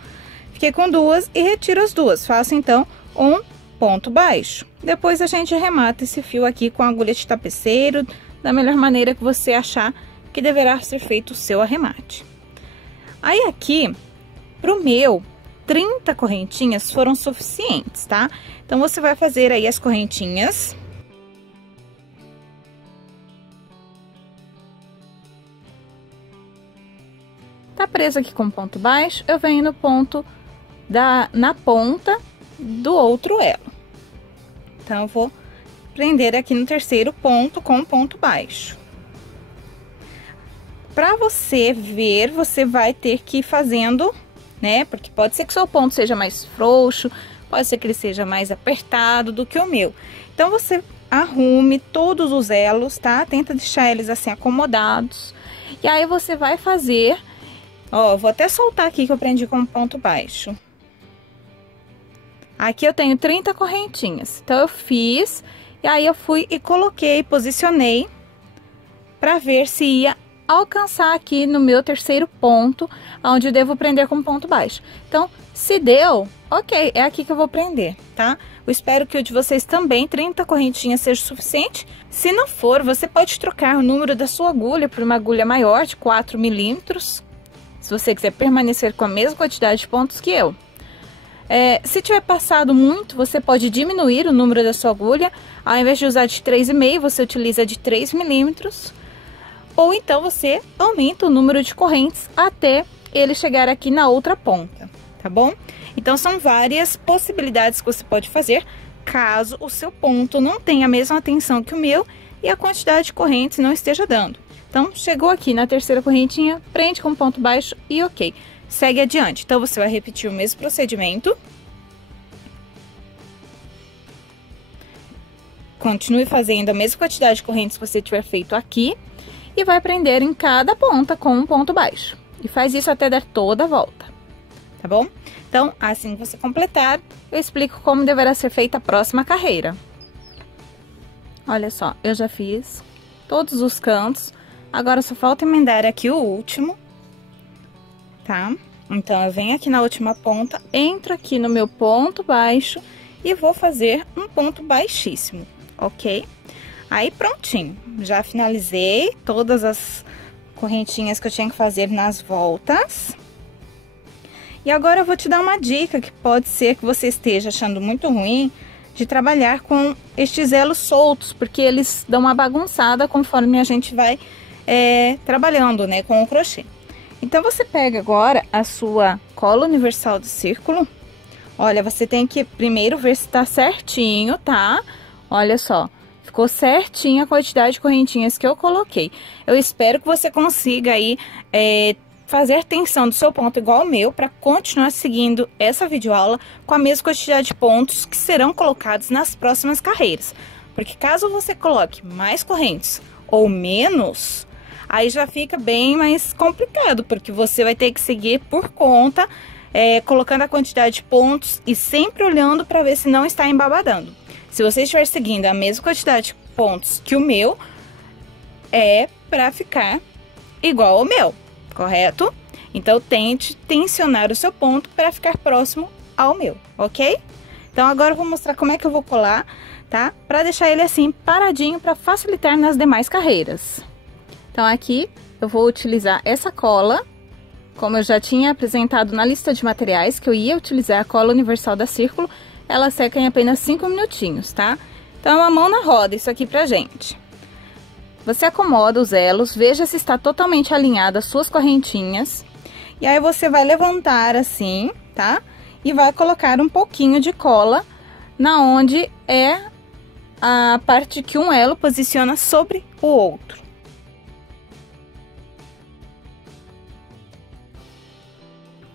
fiquei com duas e retiro as duas. Faço então um ponto baixo. Depois a gente remata esse fio aqui com a agulha de tapeceiro, da melhor maneira que você achar que deverá ser feito o seu arremate. Aí aqui, pro meu, 30 correntinhas foram suficientes, tá? Então, você vai fazer aí as correntinhas. Tá preso aqui com ponto baixo, eu venho no ponto na ponta do outro elo. Então, eu vou prender aqui no terceiro ponto com ponto baixo. Pra você ver, você vai ter que ir fazendo, né? Porque pode ser que o seu ponto seja mais frouxo, pode ser que ele seja mais apertado do que o meu. Então, você arrume todos os elos, tá? Tenta deixar eles assim acomodados. E aí, você vai fazer... Ó, vou até soltar aqui que eu prendi com ponto baixo. Aqui eu tenho 30 correntinhas. Então, eu fiz, e aí eu fui e coloquei, posicionei, pra ver se ia alcançar aqui no meu terceiro ponto, onde eu devo prender com ponto baixo. Então, se deu, ok, é aqui que eu vou prender, tá? Eu espero que o de vocês também, 30 correntinhas, seja o suficiente. Se não for, você pode trocar o número da sua agulha por uma agulha maior, de 4 milímetros, se você quiser permanecer com a mesma quantidade de pontos que eu. Se tiver passado muito, você pode diminuir o número da sua agulha. Ao invés de usar de 3,5, você utiliza de 3 milímetros. Ou então, você aumenta o número de correntes até ele chegar aqui na outra ponta, tá bom? Então, são várias possibilidades que você pode fazer, caso o seu ponto não tenha a mesma tensão que o meu e a quantidade de correntes não esteja dando. Então, chegou aqui na terceira correntinha, prende com ponto baixo e ok. Segue adiante. Então, você vai repetir o mesmo procedimento. Continue fazendo a mesma quantidade de correntes que você tiver feito aqui. E vai prender em cada ponta com um ponto baixo. E faz isso até dar toda a volta, tá bom? Então, assim que você completar, eu explico como deverá ser feita a próxima carreira. Olha só, eu já fiz todos os cantos. Agora, só falta emendar aqui o último, tá? Então, eu venho aqui na última ponta, entro aqui no meu ponto baixo e vou fazer um ponto baixíssimo, ok? Aí, prontinho, já finalizei todas as correntinhas que eu tinha que fazer nas voltas. E agora eu vou te dar uma dica que pode ser que você esteja achando muito ruim de trabalhar com estes elos soltos, porque eles dão uma bagunçada conforme a gente vai trabalhando, né, com o crochê. Então, você pega agora a sua cola universal de círculo. Olha, você tem que primeiro ver se tá certinho, tá? Olha só. Ficou certinho a quantidade de correntinhas que eu coloquei. Eu espero que você consiga aí fazer tensão do seu ponto igual ao meu, para continuar seguindo essa videoaula com a mesma quantidade de pontos que serão colocados nas próximas carreiras. Porque caso você coloque mais correntes ou menos, aí já fica bem mais complicado, porque você vai ter que seguir por conta, colocando a quantidade de pontos e sempre olhando para ver se não está embabadando. Se você estiver seguindo a mesma quantidade de pontos que o meu, é para ficar igual ao meu, correto? Então, tente tensionar o seu ponto para ficar próximo ao meu, ok? Então, agora eu vou mostrar como é que eu vou colar, tá? Para deixar ele assim, paradinho, para facilitar nas demais carreiras. Então, aqui eu vou utilizar essa cola, como eu já tinha apresentado na lista de materiais, que eu ia utilizar a cola universal da Círculo. Ela seca em apenas 5 minutinhos, tá? Então, uma mão na roda, isso aqui pra gente. Você acomoda os elos, veja se está totalmente alinhada as suas correntinhas. E aí, você vai levantar assim, tá? E vai colocar um pouquinho de cola na onde é a parte que um elo posiciona sobre o outro.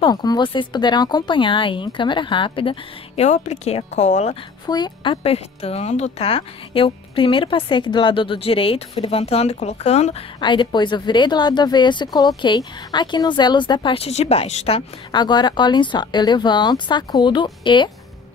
Bom, como vocês puderam acompanhar aí em câmera rápida, eu apliquei a cola, fui apertando, tá? Eu primeiro passei aqui do lado do direito, fui levantando e colocando, aí depois eu virei do lado do avesso e coloquei aqui nos elos da parte de baixo, tá? Agora, olhem só, eu levanto, sacudo e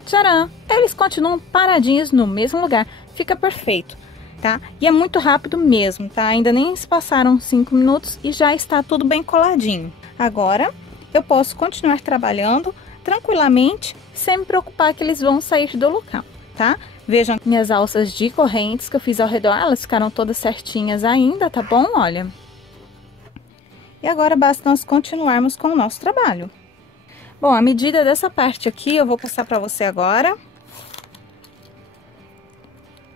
tcharam! Eles continuam paradinhos no mesmo lugar, fica perfeito, tá? E é muito rápido mesmo, tá? Ainda nem se passaram 5 minutos e já está tudo bem coladinho. Agora, eu posso continuar trabalhando tranquilamente, sem me preocupar que eles vão sair do local, tá? Vejam minhas alças de correntes que eu fiz ao redor, elas ficaram todas certinhas ainda, tá bom? Olha. E agora basta nós continuarmos com o nosso trabalho. Bom, a medida dessa parte aqui eu vou passar pra você agora.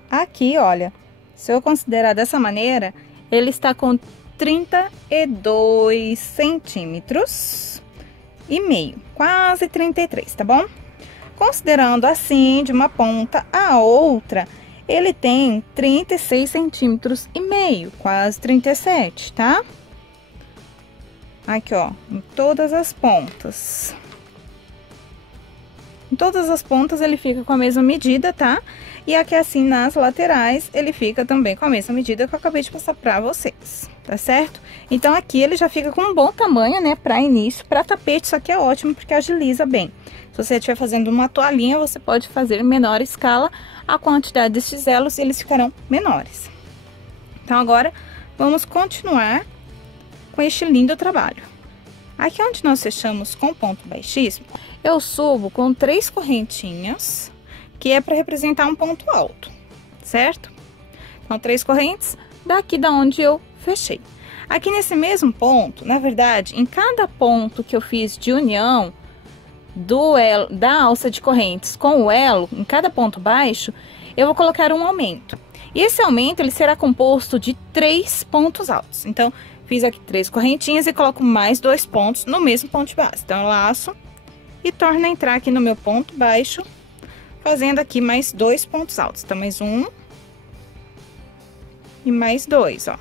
Aqui, olha, se eu considerar dessa maneira, ele está com 32 centímetros e meio, quase 33, tá bom? Considerando assim, de uma ponta a outra, ele tem 36 centímetros e meio, quase 37, tá? Aqui, ó, em todas as pontas. Em todas as pontas ele fica com a mesma medida, tá? E aqui assim nas laterais ele fica também com a mesma medida que eu acabei de passar pra vocês, tá certo? Então aqui ele já fica com um bom tamanho, né, pra início. Pra tapete isso aqui é ótimo porque agiliza bem. Se você estiver fazendo uma toalhinha, você pode fazer em menor escala a quantidade desses elos e eles ficarão menores. Então agora vamos continuar com este lindo trabalho. Aqui onde nós fechamos com ponto baixíssimo, eu subo com 3 correntinhas, que é para representar um ponto alto, certo? Então, 3 correntes daqui da onde eu fechei. Aqui nesse mesmo ponto, na verdade, em cada ponto que eu fiz de união do elo, da alça de correntes com o elo, em cada ponto baixo, eu vou colocar um aumento. E esse aumento, ele será composto de 3 pontos altos. Então, fiz aqui 3 correntinhas e coloco mais 2 pontos no mesmo ponto de base. Então, eu laço e torno a entrar aqui no meu ponto baixo, fazendo aqui mais 2 pontos altos. Então, mais 1 e mais 2, ó.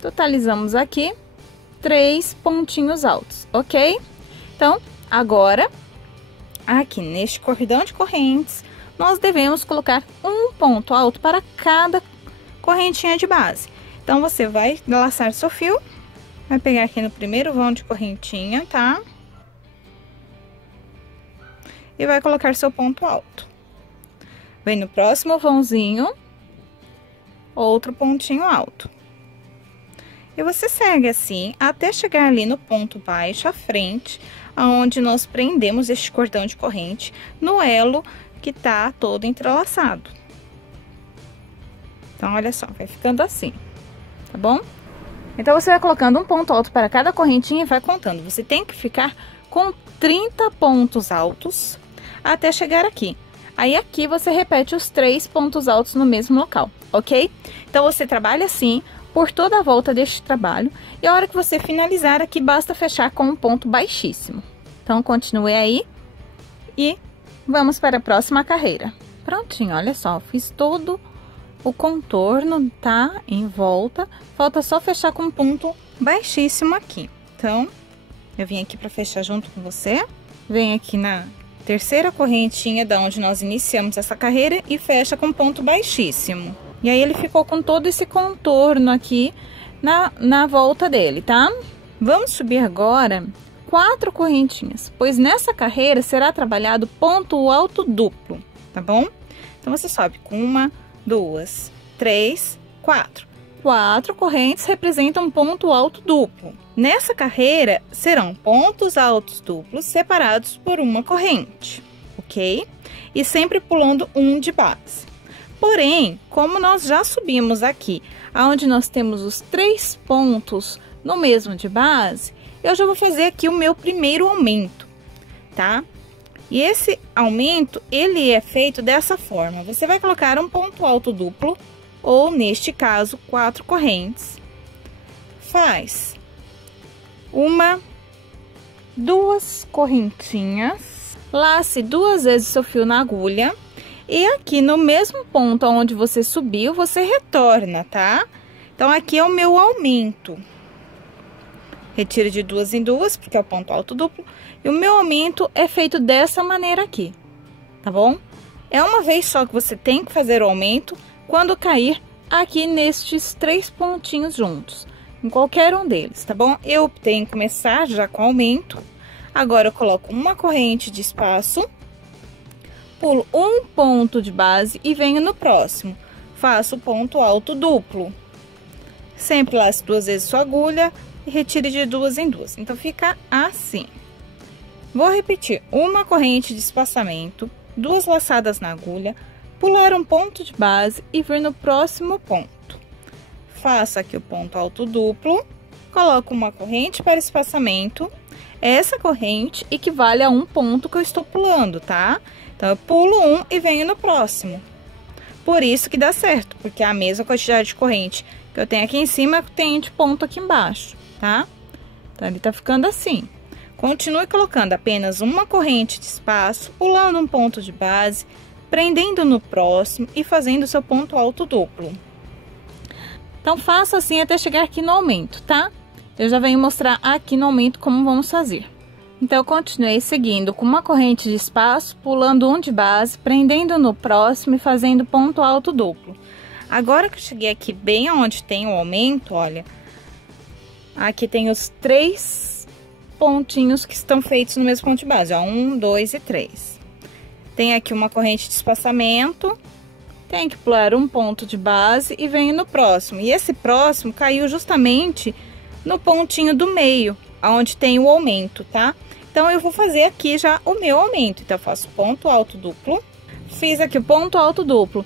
Totalizamos aqui 3 pontinhos altos, ok? Então, agora, aqui neste cordão de correntes, nós devemos colocar um ponto alto para cada correntinha de base. Então, você vai laçar seu fio, vai pegar aqui no primeiro vão de correntinha, tá? E vai colocar seu ponto alto. Vem no próximo vãozinho, outro pontinho alto. E você segue assim, até chegar ali no ponto baixo, à frente, aonde nós prendemos este cordão de corrente no elo que tá todo entrelaçado. Então, olha só, vai ficando assim, tá bom? Então, você vai colocando um ponto alto para cada correntinha e vai contando. Você tem que ficar com 30 pontos altos até chegar aqui. Aí, aqui você repete os 3 pontos altos no mesmo local, ok? Então, você trabalha assim por toda a volta deste trabalho. E a hora que você finalizar aqui, basta fechar com um ponto baixíssimo. Então, continue aí e vamos para a próxima carreira. prontinho, olha só, fiz todo o contorno, tá? Em volta, falta só fechar com um ponto baixíssimo aqui. Então, eu vim aqui pra fechar junto com você, vem aqui na terceira correntinha da onde nós iniciamos essa carreira e fecha com ponto baixíssimo. E aí, ele ficou com todo esse contorno aqui na volta dele, tá? Vamos subir agora 4 correntinhas, pois nessa carreira será trabalhado ponto alto duplo, tá bom? Então, você sobe com 1, 2, 3, 4. 4 correntes representam um ponto alto duplo. Nessa carreira, serão pontos altos duplos separados por uma corrente, ok? E sempre pulando um de base. Porém, como nós já subimos aqui, aonde nós temos os 3 pontos no mesmo de base, eu já vou fazer aqui o meu primeiro aumento, tá? E esse aumento, ele é feito dessa forma. Você vai colocar um ponto alto duplo, ou neste caso, 4 correntes. Faz 1, 2 correntinhas, lace 2 vezes o seu fio na agulha. E aqui no mesmo ponto onde você subiu, você retorna, tá? Então, aqui é o meu aumento. Retiro de 2 em 2, porque é o ponto alto duplo. E o meu aumento é feito dessa maneira aqui, tá bom? É uma vez só que você tem que fazer o aumento quando cair aqui nestes 3 pontinhos juntos. Em qualquer um deles, tá bom? Eu optei em começar já com aumento. Agora, eu coloco uma corrente de espaço, pulo um ponto de base e venho no próximo. Faço o ponto alto duplo. Sempre lace 2 vezes sua agulha e retire de 2 em 2. Então, fica assim. Vou repetir uma corrente de espaçamento, 2 laçadas na agulha, pular um ponto de base e vir no próximo ponto. Faço aqui o ponto alto duplo, coloco uma corrente para espaçamento. Essa corrente equivale a um ponto que eu estou pulando, tá? Então, eu pulo um e venho no próximo. Por isso que dá certo, porque é a mesma quantidade de corrente que eu tenho aqui em cima, tem de ponto aqui embaixo, tá? Então, ele tá ficando assim. Continue colocando apenas uma corrente de espaço, pulando um ponto de base, prendendo no próximo e fazendo o seu ponto alto duplo. Então, faça assim até chegar aqui no aumento, tá? Eu já venho mostrar aqui no aumento como vamos fazer. Então, eu continuei seguindo com uma corrente de espaço, pulando um de base, prendendo no próximo e fazendo ponto alto duplo. Agora que eu cheguei aqui bem onde tem o aumento, olha, aqui tem os 3 pontinhos que estão feitos no mesmo ponto de base, ó, 1, 2 e 3. Tem aqui uma corrente de espaçamento, tem que pular um ponto de base e venho no próximo. E esse próximo caiu justamente no pontinho do meio, onde tem o aumento, tá? Então, eu vou fazer aqui já o meu aumento. Então, eu faço ponto alto duplo, fiz aqui o ponto alto duplo,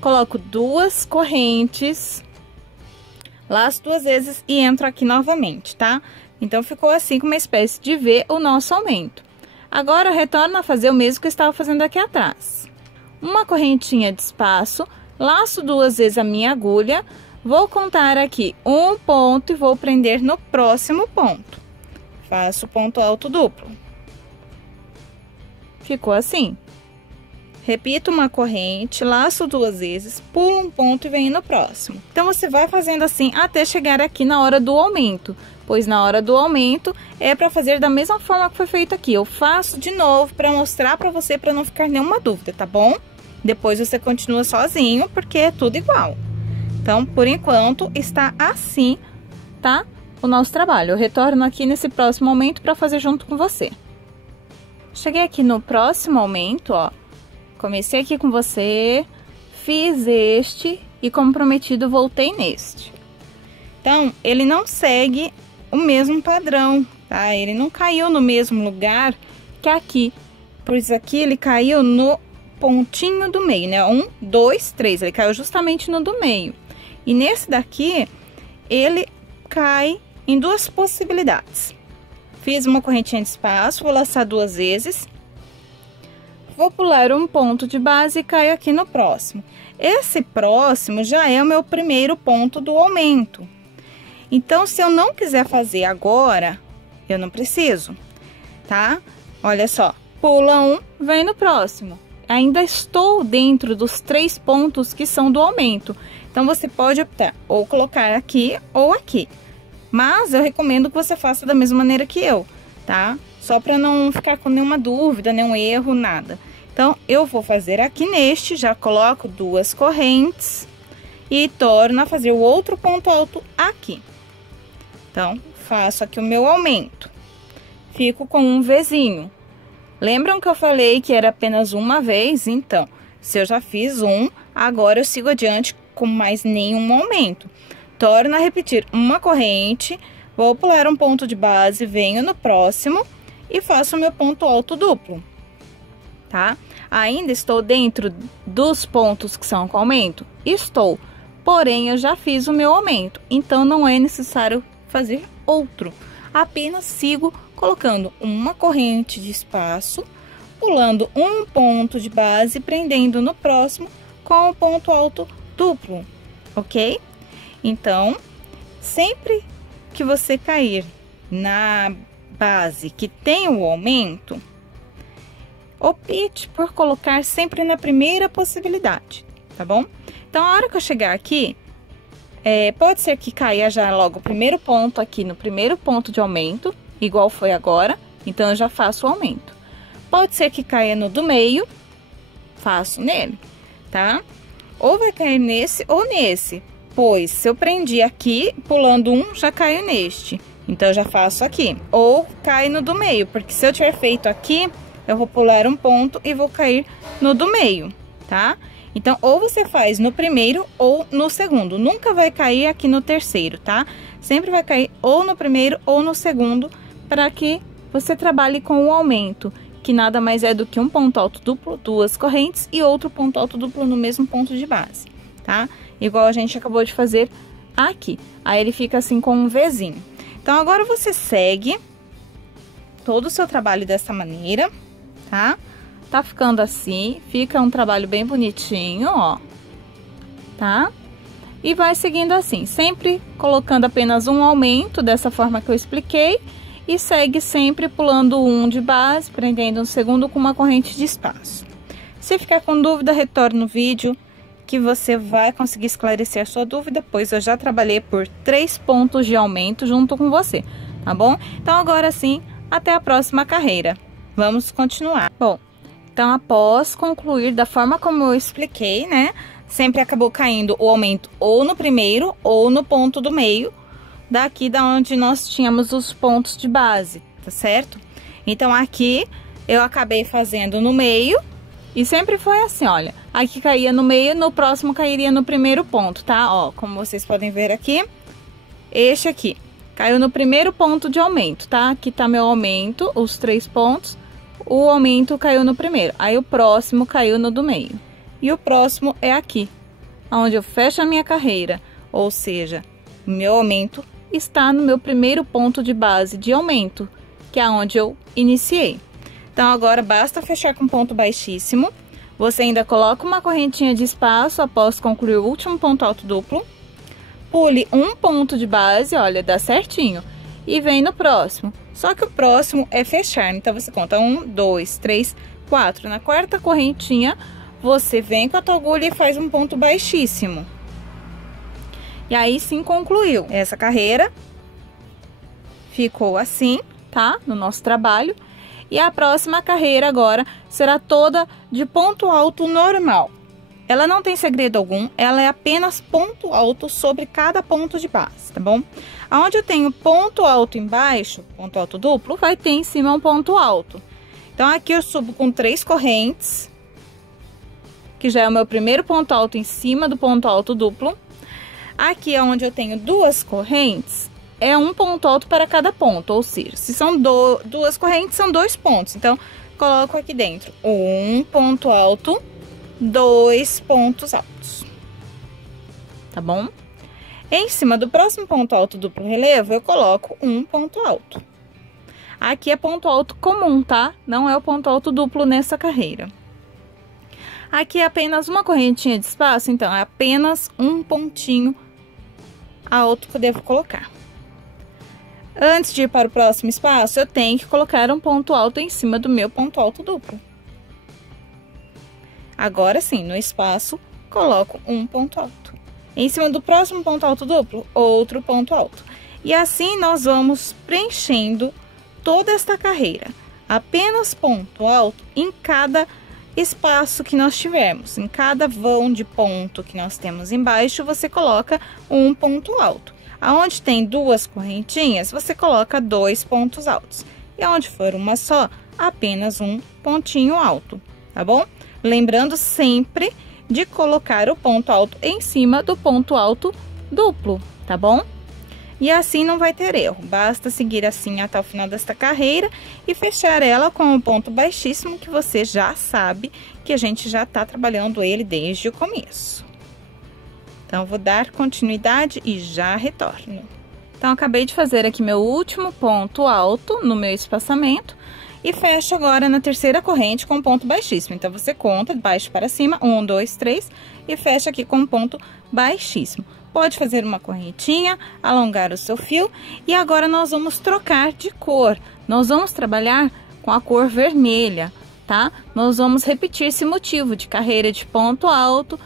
coloco 2 correntes, laço 2 vezes e entro aqui novamente, tá? Então, ficou assim com uma espécie de V o nosso aumento. Agora, eu retorno a fazer o mesmo que eu estava fazendo aqui atrás. Uma correntinha de espaço, laço 2 vezes a minha agulha, vou contar aqui um ponto e vou prender no próximo ponto. Faço ponto alto duplo. Ficou assim. Repito uma corrente, laço 2 vezes, pulo um ponto e venho no próximo. Então, você vai fazendo assim até chegar aqui na hora do aumento. Pois na hora do aumento é para fazer da mesma forma que foi feito aqui. Eu faço de novo para mostrar para você, para não ficar nenhuma dúvida, tá bom? Depois você continua sozinho, porque é tudo igual. Então, por enquanto, está assim, tá? O nosso trabalho. Eu retorno aqui nesse próximo aumento para fazer junto com você. Cheguei aqui no próximo aumento, ó. Comecei aqui com você, fiz este e, como prometido, voltei neste. Então, ele não segue o mesmo padrão, tá? Ele não caiu no mesmo lugar que aqui. Pois aqui ele caiu no pontinho do meio, né? 1, 2, 3. Ele caiu justamente no do meio. E nesse daqui, ele cai em 2 possibilidades. Fiz uma correntinha de espaço, vou laçar 2 vezes. Vou pular um ponto de base e caio aqui no próximo. Esse próximo já é o meu primeiro ponto do aumento. Então, se eu não quiser fazer agora, eu não preciso, tá? Olha só, pula um, vem no próximo. ainda estou dentro dos 3 pontos que são do aumento. Então, você pode optar ou colocar aqui ou aqui. Mas eu recomendo que você faça da mesma maneira que eu, tá? Só para não ficar com nenhuma dúvida, nenhum erro, nada. Então, eu vou fazer aqui neste, já coloco 2 correntes e torno a fazer o outro ponto alto aqui. Então, faço aqui o meu aumento. Fico com um Vzinho. Lembram que eu falei que era apenas uma vez? Então, se eu já fiz um, agora eu sigo adiante com mais nenhum aumento. Torno a repetir uma corrente, vou pular um ponto de base, venho no próximo e faço o meu ponto alto duplo, tá? Ainda estou dentro dos pontos que são com aumento? Estou, porém eu já fiz o meu aumento, então não é necessário fazer outro. Apenas sigo colocando uma corrente de espaço, pulando um ponto de base, prendendo no próximo com o ponto alto duplo, ok? Então, sempre que você cair na base que tem o aumento, opte por colocar sempre na primeira possibilidade, tá bom? Então, a hora que eu chegar aqui, pode ser que caia já logo o primeiro ponto aqui no primeiro ponto de aumento, igual foi agora, então eu já faço o aumento. Pode ser que caia no do meio, faço nele, tá? Ou vai cair nesse ou nesse. Pois, se eu prendi aqui, pulando um, já caio neste. Então, eu já faço aqui. Ou cai no do meio, porque se eu tiver feito aqui, eu vou pular um ponto e vou cair no do meio, tá? Então, ou você faz no primeiro ou no segundo. Nunca vai cair aqui no terceiro, tá? Sempre vai cair ou no primeiro ou no segundo, para que você trabalhe com o aumento, que nada mais é do que um ponto alto duplo, 2 correntes e outro ponto alto duplo no mesmo ponto de base, tá? Igual a gente acabou de fazer aqui. Aí, ele fica assim com um Vzinho. Então, agora você segue todo o seu trabalho dessa maneira, tá? Tá ficando assim, fica um trabalho bem bonitinho, ó, tá? E vai seguindo assim, sempre colocando apenas um aumento, dessa forma que eu expliquei, e segue sempre pulando um de base, prendendo um segundo com uma corrente de espaço. Se ficar com dúvida, retorne no vídeo, que você vai conseguir esclarecer a sua dúvida, pois eu já trabalhei por 3 pontos de aumento junto com você, tá bom? Então, agora sim, até a próxima carreira. Vamos continuar. Bom, então, após concluir da forma como eu expliquei, né? Sempre acabou caindo o aumento ou no primeiro ou no ponto do meio, daqui da onde nós tínhamos os pontos de base, tá certo? Então, aqui eu acabei fazendo no meio. E sempre foi assim, olha, aqui caía no meio, no próximo cairia no primeiro ponto, tá? Ó, como vocês podem ver aqui, este aqui, caiu no primeiro ponto de aumento, tá? Aqui tá meu aumento, os 3 pontos, o aumento caiu no primeiro, aí o próximo caiu no do meio. E o próximo é aqui, onde eu fecho a minha carreira, ou seja, o meu aumento está no meu primeiro ponto de base de aumento, que é onde eu iniciei. Então, agora basta fechar com ponto baixíssimo. Você ainda coloca uma correntinha de espaço após concluir o último ponto alto duplo. Pule um ponto de base, olha, dá certinho. E vem no próximo. Só que o próximo é fechar. Então, você conta 1, 2, 3, 4. Na quarta correntinha, você vem com a tua agulha e faz um ponto baixíssimo. E aí, sim, concluiu essa carreira. Ficou assim, tá? No nosso trabalho. E a próxima carreira agora será toda de ponto alto normal. Ela não tem segredo algum, ela é apenas ponto alto sobre cada ponto de base, tá bom? Aonde eu tenho ponto alto embaixo, ponto alto duplo, vai ter em cima um ponto alto. Então, aqui eu subo com 3 correntes, que já é o meu primeiro ponto alto em cima do ponto alto duplo. Aqui, onde eu tenho 2 correntes, é um ponto alto para cada ponto, ou seja, se são 2 correntes, são 2 pontos. Então, coloco aqui dentro um ponto alto, 2 pontos altos, tá bom? Em cima do próximo ponto alto duplo relevo, eu coloco um ponto alto. Aqui é ponto alto comum, tá? Não é o ponto alto duplo nessa carreira. Aqui é apenas uma correntinha de espaço, então é apenas um pontinho alto que eu devo colocar. Antes de ir para o próximo espaço, eu tenho que colocar um ponto alto em cima do meu ponto alto duplo. Agora sim, no espaço, coloco um ponto alto. Em cima do próximo ponto alto duplo, outro ponto alto. E assim nós vamos preenchendo toda esta carreira. Apenas ponto alto em cada espaço que nós tivermos. Em cada vão de ponto que nós temos embaixo, você coloca um ponto alto. Aonde tem duas correntinhas, você coloca 2 pontos altos. E aonde for uma só, apenas um pontinho alto, tá bom? Lembrando sempre de colocar o ponto alto em cima do ponto alto duplo, tá bom? E assim não vai ter erro, basta seguir assim até o final desta carreira e fechar ela com um ponto baixíssimo que você já sabe que a gente já tá trabalhando ele desde o começo. Então, vou dar continuidade e já retorno. Então, acabei de fazer aqui meu último ponto alto no meu espaçamento e fecho agora na terceira corrente com ponto baixíssimo. Então, você conta de baixo para cima, 1, 2, 3 e fecha aqui com um ponto baixíssimo. Pode fazer uma correntinha, alongar o seu fio e agora nós vamos trocar de cor. Nós vamos trabalhar com a cor vermelha, tá? Nós vamos repetir esse motivo de carreira de ponto alto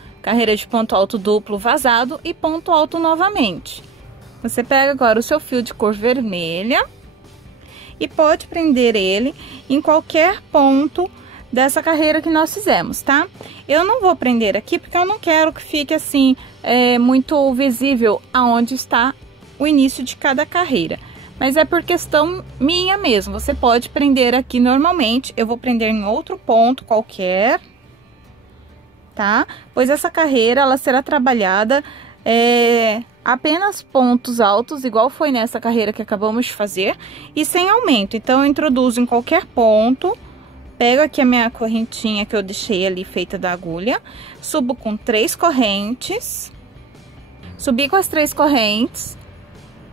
duplo vazado e ponto alto novamente. Você pega agora o seu fio de cor vermelha e pode prender ele em qualquer ponto dessa carreira que nós fizemos, tá? Eu não vou prender aqui porque eu não quero que fique assim, muito visível aonde está o início de cada carreira. Mas é por questão minha mesmo, você pode prender aqui normalmente, eu vou prender em outro ponto qualquer, tá? Pois essa carreira, ela será trabalhada apenas pontos altos, igual foi nessa carreira que acabamos de fazer, e sem aumento. Então, eu introduzo em qualquer ponto, pego aqui a minha correntinha que eu deixei ali feita da agulha, subo com 3 correntes, subi com as 3 correntes,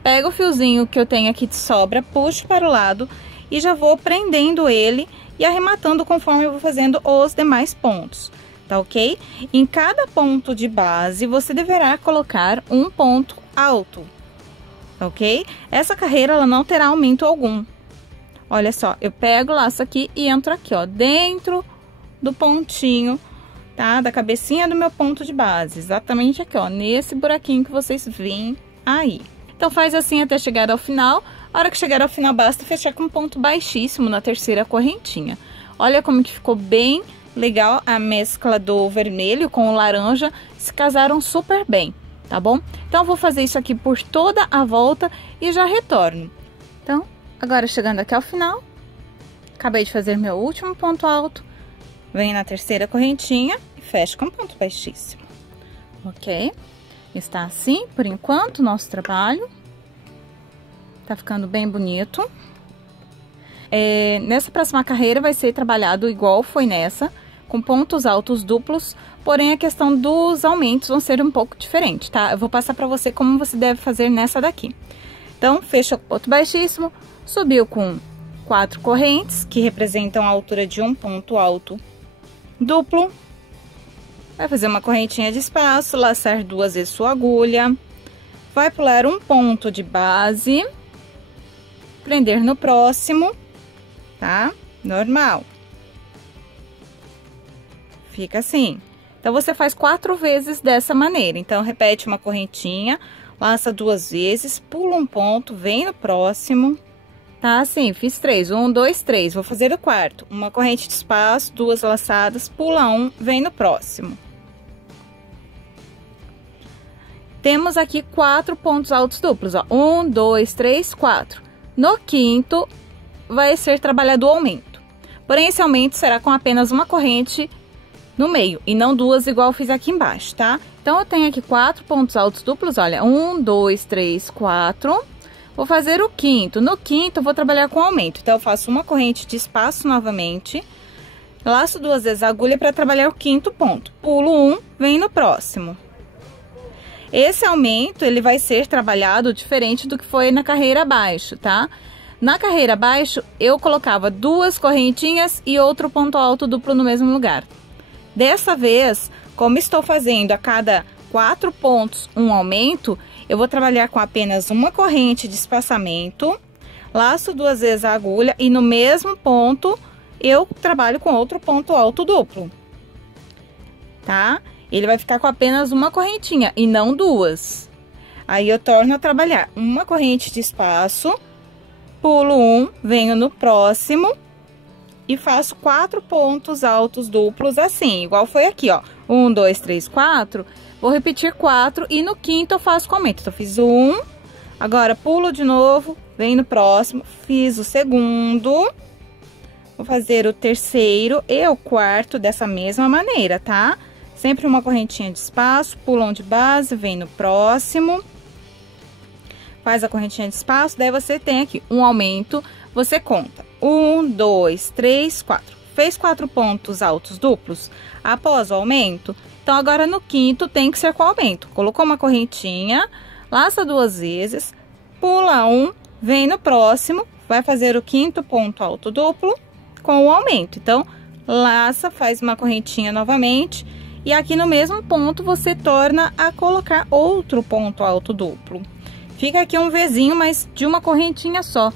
pego o fiozinho que eu tenho aqui de sobra, puxo para o lado e já vou prendendo ele e arrematando conforme eu vou fazendo os demais pontos. Tá ok? Em cada ponto de base, você deverá colocar um ponto alto, tá ok? Essa carreira, ela não terá aumento algum. Olha só, eu pego o laço aqui e entro aqui, ó, dentro do pontinho, tá? Da cabecinha do meu ponto de base, exatamente aqui, ó, nesse buraquinho que vocês veem aí. Então, faz assim até chegar ao final. A hora que chegar ao final, basta fechar com um ponto baixíssimo na terceira correntinha. Olha como que ficou bem legal a mescla do vermelho com o laranja, se casaram super bem, tá bom? Então, vou fazer isso aqui por toda a volta e já retorno. Então, agora chegando aqui ao final, acabei de fazer meu último ponto alto, venho na terceira correntinha e fecho com ponto baixíssimo, ok? Está assim, por enquanto, o nosso trabalho. Tá ficando bem bonito. Nessa próxima carreira vai ser trabalhado igual foi nessa, com pontos altos duplos, porém a questão dos aumentos vão ser um pouco diferente, tá? Eu vou passar pra você como você deve fazer nessa daqui. Então, fecha o ponto baixíssimo, subiu com 4 correntes, que representam a altura de um ponto alto duplo. Vai fazer uma correntinha de espaço, laçar 2 vezes sua agulha, vai pular um ponto de base, prender no próximo, tá? Normal. Fica assim. Então, você faz 4 vezes dessa maneira. Então, repete uma correntinha, laça 2 vezes, pula um ponto, vem no próximo, tá? Assim, fiz 3. 1, 2, 3. Vou fazer o quarto. Uma corrente de espaço, 2 laçadas, pula um, vem no próximo. Temos aqui 4 pontos altos duplos, ó. 1, 2, 3, 4. No quinto, vai ser trabalhado o aumento. Porém, esse aumento será com apenas uma corrente no meio, e não 2 igual eu fiz aqui embaixo, tá? Então, eu tenho aqui 4 pontos altos duplos, olha. 1, 2, 3, 4. Vou fazer o quinto. No quinto, eu vou trabalhar com aumento. Então, eu faço uma corrente de espaço novamente. Laço 2 vezes a agulha para trabalhar o quinto ponto. Pulo um, vem no próximo. Esse aumento, ele vai ser trabalhado diferente do que foi na carreira abaixo, tá? Na carreira abaixo, eu colocava 2 correntinhas e outro ponto alto duplo no mesmo lugar. Dessa vez, como estou fazendo a cada 4 pontos um aumento, eu vou trabalhar com apenas uma corrente de espaçamento, laço 2 vezes a agulha e no mesmo ponto eu trabalho com outro ponto alto duplo. tá? Ele vai ficar com apenas uma correntinha e não duas. Aí, eu torno a trabalhar uma corrente de espaço, pulo um, venho no próximo e faço 4 pontos altos duplos assim, igual foi aqui, ó. 1, 2, 3, 4. Vou repetir 4 e no quinto eu faço com aumento. Então, fiz um, agora pulo de novo, venho no próximo, fiz o segundo, vou fazer o terceiro e o quarto dessa mesma maneira, tá? Sempre uma correntinha de espaço, pulo um de base, vem no próximo, faz a correntinha de espaço, daí você tem aqui um aumento, você conta 1, 2, 3, 4. Fez 4 pontos altos duplos após o aumento, então agora no quinto tem que ser com aumento. Colocou uma correntinha, laça 2 vezes, pula um, vem no próximo, vai fazer o quinto ponto alto duplo com o aumento. Então, laça, faz uma correntinha novamente e aqui no mesmo ponto você torna a colocar outro ponto alto duplo. Fica aqui um Vzinho, mas de uma correntinha só,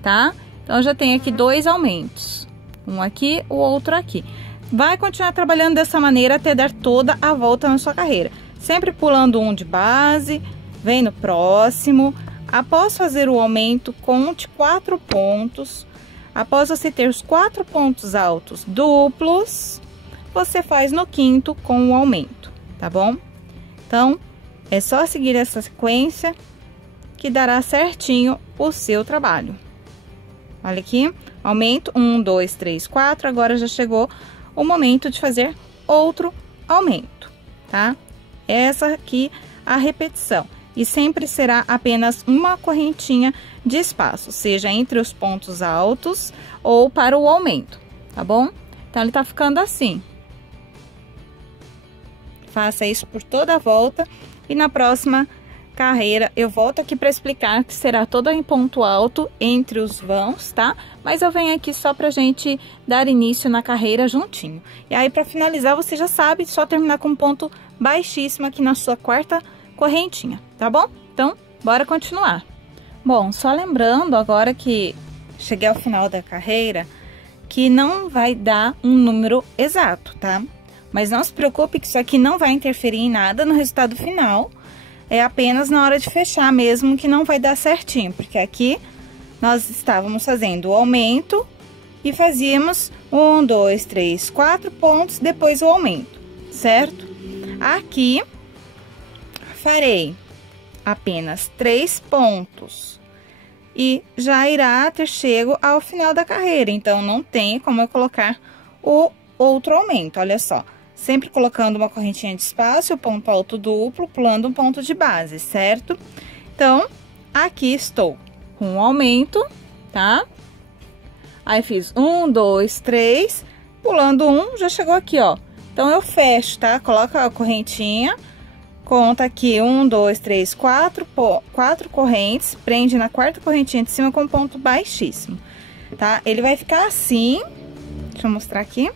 tá? Então, já tem aqui 2 aumentos. Um aqui, o outro aqui. Vai continuar trabalhando dessa maneira até dar toda a volta na sua carreira. Sempre pulando um de base, vem no próximo. Após fazer o aumento, conte 4 pontos. Após você ter os 4 pontos altos duplos, você faz no quinto com o aumento, tá bom? Então, é só seguir essa sequência que dará certinho o seu trabalho. Olha aqui, aumento, 1, 2, 3, 4, agora já chegou o momento de fazer outro aumento, tá? Essa aqui a repetição, e sempre será apenas uma correntinha de espaço, seja entre os pontos altos ou para o aumento, tá bom? Então, ele tá ficando assim. Faça isso por toda a volta e na próxima carreira eu volto aqui para explicar que será toda em ponto alto entre os vãos, tá? Mas eu venho aqui só pra gente dar início na carreira juntinho. E aí, para finalizar, você já sabe, só terminar com um ponto baixíssimo aqui na sua quarta correntinha, tá bom? Então, bora continuar. Bom, só lembrando agora que cheguei ao final da carreira, que não vai dar um número exato, tá? Mas não se preocupe que isso aqui não vai interferir em nada no resultado final. É apenas na hora de fechar mesmo que não vai dar certinho, porque aqui nós estávamos fazendo o aumento e fazíamos 1, 2, 3, 4 pontos, depois o aumento, certo? Aqui, farei apenas 3 pontos e já irá ter chego ao final da carreira, então não tem como eu colocar o outro aumento, olha só. Sempre colocando uma correntinha de espaço, o ponto alto duplo, pulando um ponto de base, certo? Então, aqui estou com um aumento, tá? Aí, fiz 1, 2, 3, pulando um, já chegou aqui, ó. Então, eu fecho, tá? Coloca a correntinha, conta aqui 1, 2, 3, 4 correntes, prende na quarta correntinha de cima com um ponto baixíssimo, tá? Ele vai ficar assim, deixa eu mostrar aqui.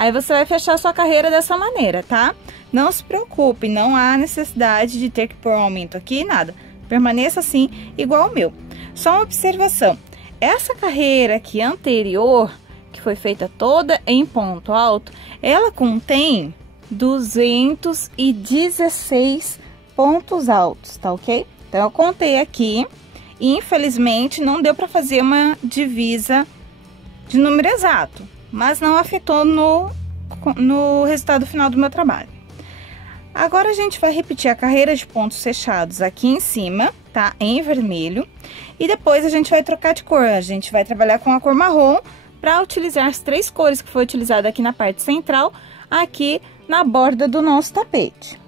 Aí, você vai fechar a sua carreira dessa maneira, tá? Não se preocupe, não há necessidade de ter que pôr um aumento aqui, nada. Permaneça assim, igual o meu. Só uma observação. Essa carreira aqui anterior, que foi feita toda em ponto alto, ela contém 216 pontos altos, tá ok? Então, eu contei aqui e, infelizmente, não deu para fazer uma divisa de número exato. Mas não afetou no resultado final do meu trabalho. Agora, a gente vai repetir a carreira de pontos fechados aqui em cima, tá? Em vermelho. E depois, a gente vai trocar de cor. A gente vai trabalhar com a cor marrom para utilizar as 3 cores que foi utilizada aqui na parte central, aqui na borda do nosso tapete.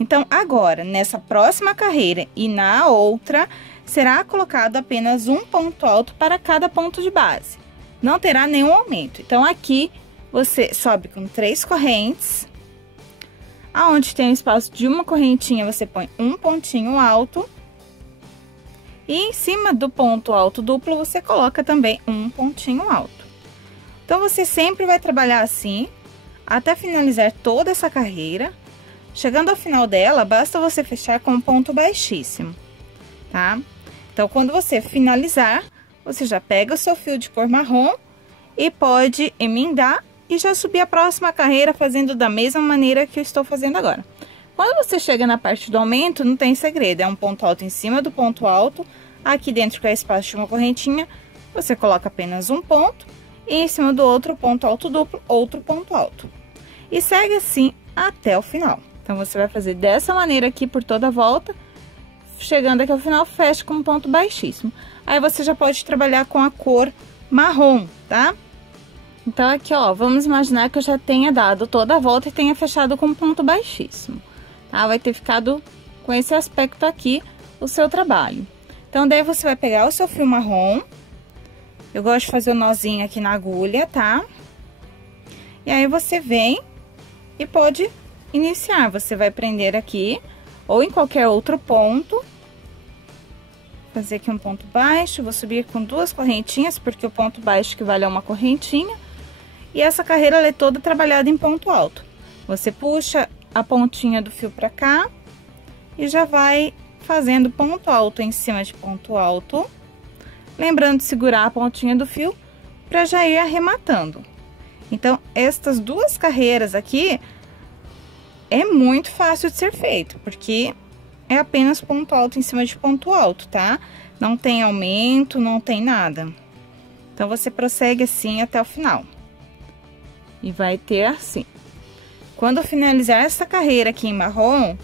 Então, agora, nessa próxima carreira e na outra, será colocado apenas um ponto alto para cada ponto de base. Não terá nenhum aumento. Então, aqui, você sobe com 3 correntes. Aonde tem um espaço de uma correntinha, você põe um pontinho alto. E em cima do ponto alto duplo, você coloca também um pontinho alto. Então, você sempre vai trabalhar assim, até finalizar toda essa carreira. Chegando ao final dela, basta você fechar com um ponto baixíssimo, tá? Então, quando você finalizar, você já pega o seu fio de cor marrom e pode emendar e já subir a próxima carreira fazendo da mesma maneira que eu estou fazendo agora. Quando você chega na parte do aumento, não tem segredo, é um ponto alto em cima do ponto alto, aqui dentro que é espaço de uma correntinha, você coloca apenas um ponto, e em cima do outro ponto alto duplo, outro ponto alto. E segue assim até o final. Então, você vai fazer dessa maneira aqui por toda a volta, chegando aqui ao final, fecha com um ponto baixíssimo. Aí, você já pode trabalhar com a cor marrom, tá? Então, aqui, ó, vamos imaginar que eu já tenha dado toda a volta e tenha fechado com um ponto baixíssimo, tá? Vai ter ficado com esse aspecto aqui o seu trabalho. Então, daí você vai pegar o seu fio marrom. Eu gosto de fazer o nozinho aqui na agulha, tá? E aí, você vem e pode iniciar. Você vai prender aqui ou em qualquer outro ponto. Fazer aqui um ponto baixo, vou subir com 2 correntinhas, porque o ponto baixo equivale a uma correntinha. E essa carreira, ela é toda trabalhada em ponto alto. Você puxa a pontinha do fio pra cá e já vai fazendo ponto alto em cima de ponto alto. Lembrando de segurar a pontinha do fio pra já ir arrematando. Então, estas 2 carreiras aqui é muito fácil de ser feito, porque é apenas ponto alto em cima de ponto alto, tá? Não tem aumento, não tem nada. Então, você prossegue assim até o final. E vai ter assim. Quando finalizar essa carreira aqui em marrom,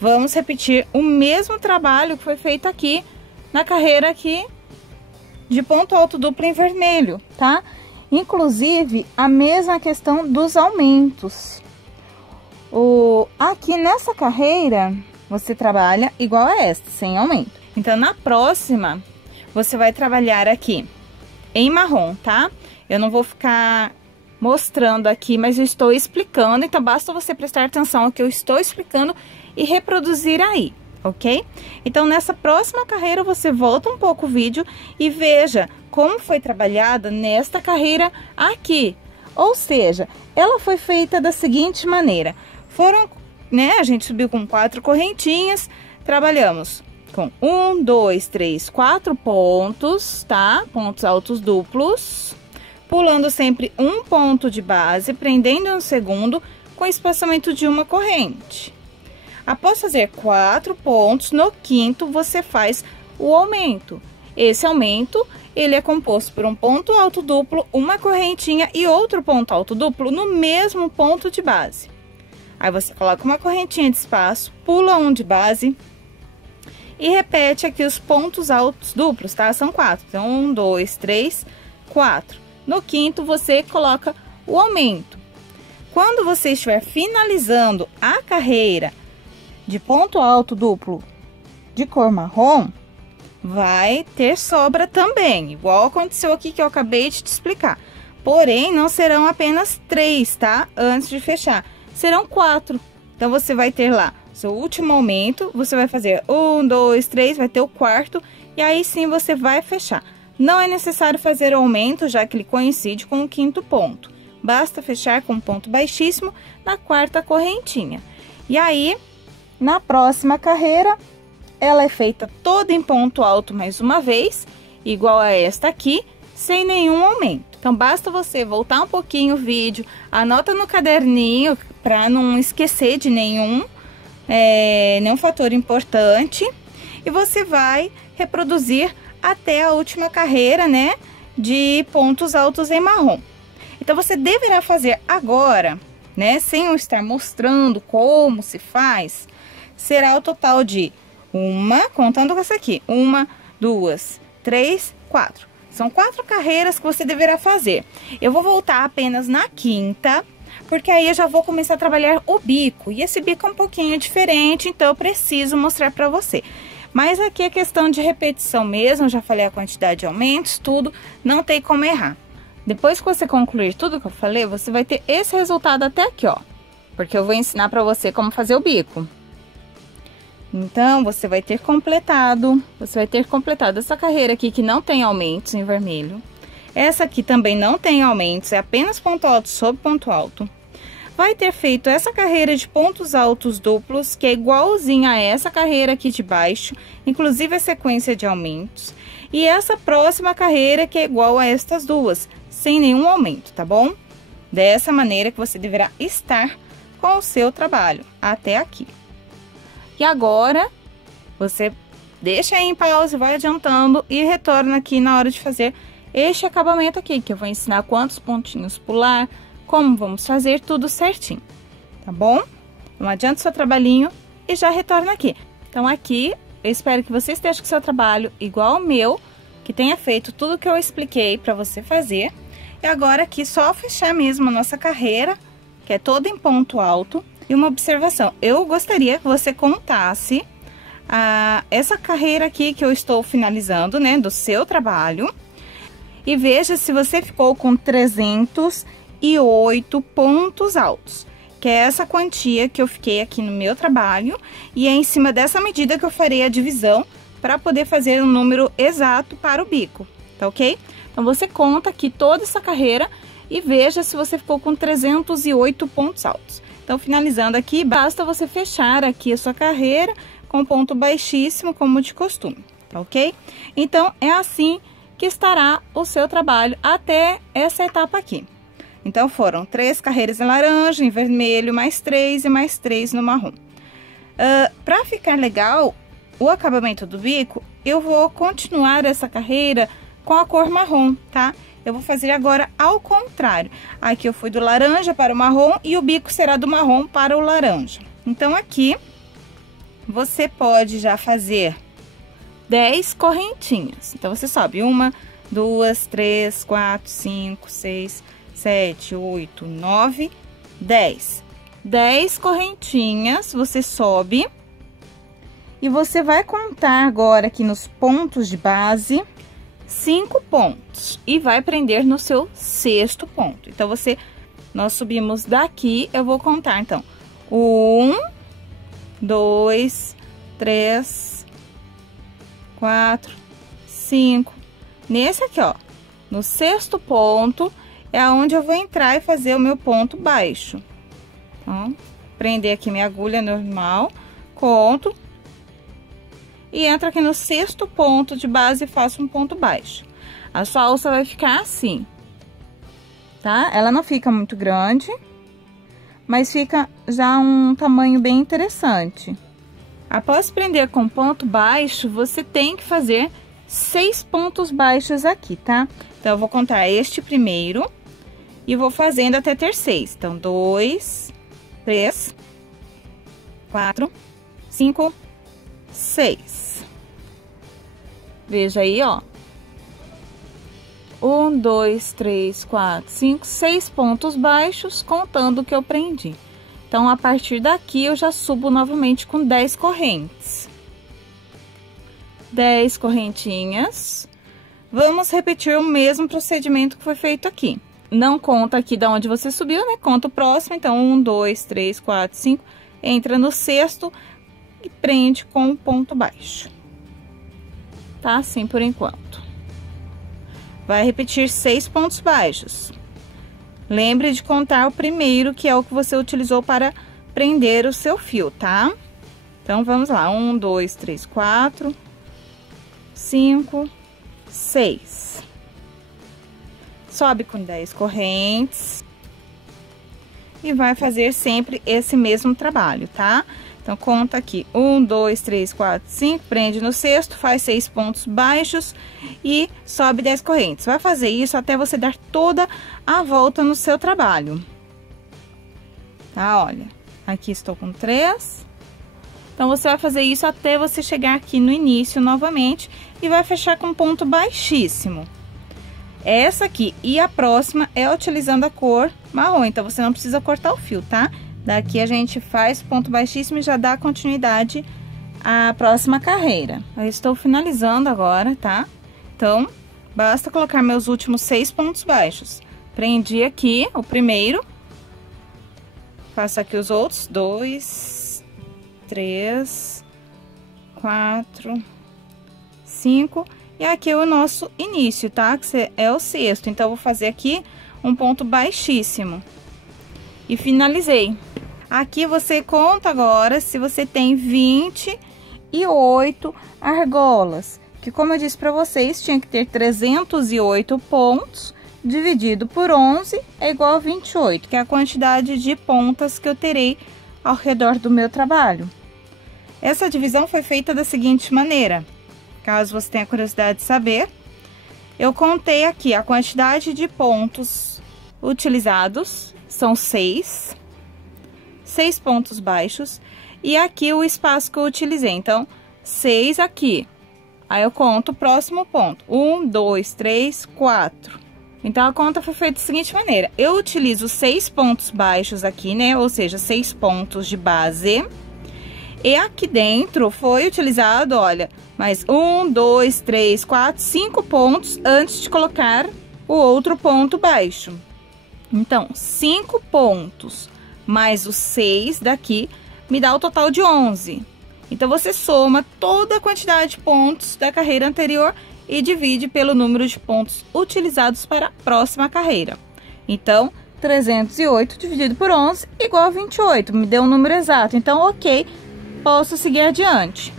vamos repetir o mesmo trabalho que foi feito aqui na carreira aqui de ponto alto duplo em vermelho, tá? Inclusive, a mesma questão dos aumentos. Aqui nessa carreira, você trabalha igual a esta, sem aumento. Então, na próxima, você vai trabalhar aqui em marrom, tá? Eu não vou ficar mostrando aqui, mas eu estou explicando, então basta você prestar atenção ao que eu estou explicando e reproduzir aí, ok? Então, nessa próxima carreira, você volta um pouco o vídeo e veja como foi trabalhada nesta carreira aqui. Ou seja, ela foi feita da seguinte maneira. A gente subiu com 4 correntinhas, trabalhamos com 1, 2, 3, 4 pontos, tá? Pontos altos duplos, pulando sempre um ponto de base, prendendo um segundo com espaçamento de uma corrente. Após fazer 4 pontos, no quinto você faz o aumento. Esse aumento, ele é composto por um ponto alto duplo, uma correntinha e outro ponto alto duplo no mesmo ponto de base. Aí, você coloca uma correntinha de espaço, pula um de base e repete aqui os pontos altos duplos, tá? São 4. Então, 1, 2, 3, 4. No quinto, você coloca o aumento. Quando você estiver finalizando a carreira de ponto alto duplo de cor marrom, vai ter sobra também, igual aconteceu aqui que eu acabei de te explicar. Porém, não serão apenas 3, tá? Antes de fechar, serão 4. Então, você vai ter lá seu último aumento, você vai fazer 1, 2, 3, vai ter o quarto, e aí sim você vai fechar. Não é necessário fazer o aumento, já que ele coincide com o quinto ponto. Basta fechar com um ponto baixíssimo na quarta correntinha. E aí, na próxima carreira, ela é feita toda em ponto alto mais uma vez, igual a esta aqui, sem nenhum aumento. Então, basta você voltar um pouquinho o vídeo, anota no caderninho para não esquecer de nenhum fator importante. E você vai reproduzir até a última carreira, né, de pontos altos em marrom. Então, você deverá fazer agora, né, sem eu estar mostrando como se faz, será o total de contando com essa aqui, 1, 2, 3, 4. São 4 carreiras que você deverá fazer. Eu vou voltar apenas na quinta, porque aí eu já vou começar a trabalhar o bico. E esse bico é um pouquinho diferente, então eu preciso mostrar pra você. Mas aqui é questão de repetição mesmo, já falei a quantidade de aumentos, tudo, não tem como errar. Depois que você concluir tudo que eu falei, você vai ter esse resultado até aqui, ó. Porque eu vou ensinar pra você como fazer o bico. Então, você vai ter completado essa carreira aqui que não tem aumentos em vermelho. Essa aqui também não tem aumentos, é apenas ponto alto sobre ponto alto. Vai ter feito essa carreira de pontos altos duplos, que é igualzinha a essa carreira aqui de baixo, inclusive a sequência de aumentos. E essa próxima carreira que é igual a estas duas, sem nenhum aumento, tá bom? Dessa maneira que você deverá estar com o seu trabalho até aqui. E agora, você deixa aí em pausa, vai adiantando e retorna aqui na hora de fazer este acabamento aqui, que eu vou ensinar quantos pontinhos pular, como vamos fazer tudo certinho, tá bom? Então, adianta o seu trabalhinho e já retorna aqui. Então, aqui, eu espero que você esteja com o seu trabalho igual ao meu, que tenha feito tudo que eu expliquei para você fazer. E agora aqui, só fechar mesmo a nossa carreira, que é toda em ponto alto. E uma observação, eu gostaria que você contasse essa carreira aqui que eu estou finalizando, né, do seu trabalho. E veja se você ficou com 308 pontos altos, que é essa quantia que eu fiquei aqui no meu trabalho. E é em cima dessa medida que eu farei a divisão para poder fazer um número exato para o bico, tá ok? Então, você conta aqui toda essa carreira e veja se você ficou com 308 pontos altos. Então, finalizando aqui, basta você fechar aqui a sua carreira com ponto baixíssimo, como de costume, tá ok? Então, é assim que estará o seu trabalho até essa etapa aqui. Então, foram 3 carreiras em laranja, em vermelho, mais 3 e mais 3 no marrom. Para ficar legal o acabamento do bico, eu vou continuar essa carreira com a cor marrom, tá? Eu vou fazer agora ao contrário. Aqui eu fui do laranja para o marrom e o bico será do marrom para o laranja. Então, aqui você pode já fazer 10 correntinhas. Então, você sobe 1, 2, 3, 4, 5, 6, 7, 8, 9, 10. 10 correntinhas, você sobe. E você vai contar agora aqui nos pontos de base 5 pontos e vai prender no seu 6º ponto. Então, nós subimos daqui, eu vou contar, então, 1, 2, 3, 4, 5. Nesse aqui, ó, no 6º ponto, é onde eu vou entrar e fazer o meu ponto baixo. Então, prender aqui minha agulha normal, conto. E entra aqui no 6º ponto de base e faço um ponto baixo. A sua alça vai ficar assim, tá? Ela não fica muito grande, mas fica já um tamanho bem interessante. Após prender com ponto baixo, você tem que fazer 6 pontos baixos aqui, tá? Então, eu vou contar este primeiro e vou fazendo até ter 6. Então, 2, 3, 4, 5, 6. Veja aí, ó. 1, 2, 3, 4, 5, 6 pontos baixos, contando o que eu prendi. Então, a partir daqui, eu já subo novamente com 10 correntes. 10 correntinhas. Vamos repetir o mesmo procedimento que foi feito aqui. Não conta aqui de onde você subiu, né? Conta o próximo. Então, 1, 2, 3, 4, 5. Entra no 6º e prende com um ponto baixo. Tá? Assim por enquanto. Vai repetir 6 pontos baixos. Lembre de contar o primeiro, que é o que você utilizou para prender o seu fio, tá? Então, vamos lá. 1, 2, 3, 4, 5, 6. Sobe com 10 correntes. E vai fazer sempre esse mesmo trabalho, tá? Então, conta aqui, 1, 2, 3, 4, 5, prende no 6º, faz 6 pontos baixos e sobe 10 correntes. Vai fazer isso até você dar toda a volta no seu trabalho. Tá, olha, aqui estou com 3. Então, você vai fazer isso até você chegar aqui no início novamente e vai fechar com ponto baixíssimo. Essa aqui e a próxima é utilizando a cor marrom, então você não precisa cortar o fio, tá? Daqui a gente faz ponto baixíssimo e já dá continuidade à próxima carreira. Eu estou finalizando agora, tá? Então, basta colocar meus últimos 6 pontos baixos. Prendi aqui o primeiro. Faço aqui os outros. 2, 3, 4, 5. E aqui é o nosso início, tá? Que é o 6º. Então, eu vou fazer aqui um ponto baixíssimo. E finalizei. Aqui você conta agora se você tem 28 argolas. Que, como eu disse pra vocês, tinha que ter 308 pontos dividido por 11 é igual a 28, que é a quantidade de pontas que eu terei ao redor do meu trabalho. Essa divisão foi feita da seguinte maneira, caso você tenha curiosidade de saber, eu contei aqui a quantidade de pontos utilizados, são 6 pontos baixos, e aqui o espaço que eu utilizei, então 6 aqui. Aí eu conto o próximo ponto, 1, 2, 3, 4. Então a conta foi feita da seguinte maneira, eu utilizo 6 pontos baixos aqui, né, ou seja, 6 pontos de base, e aqui dentro foi utilizado, olha, mais 1, 2, 3, 4, 5 pontos antes de colocar o outro ponto baixo. Então, 5 pontos mais os 6 daqui me dá o total de 11. Então, você soma toda a quantidade de pontos da carreira anterior e divide pelo número de pontos utilizados para a próxima carreira. Então, 308 dividido por 11 igual a 28, me deu um número exato. Então, ok, posso seguir adiante.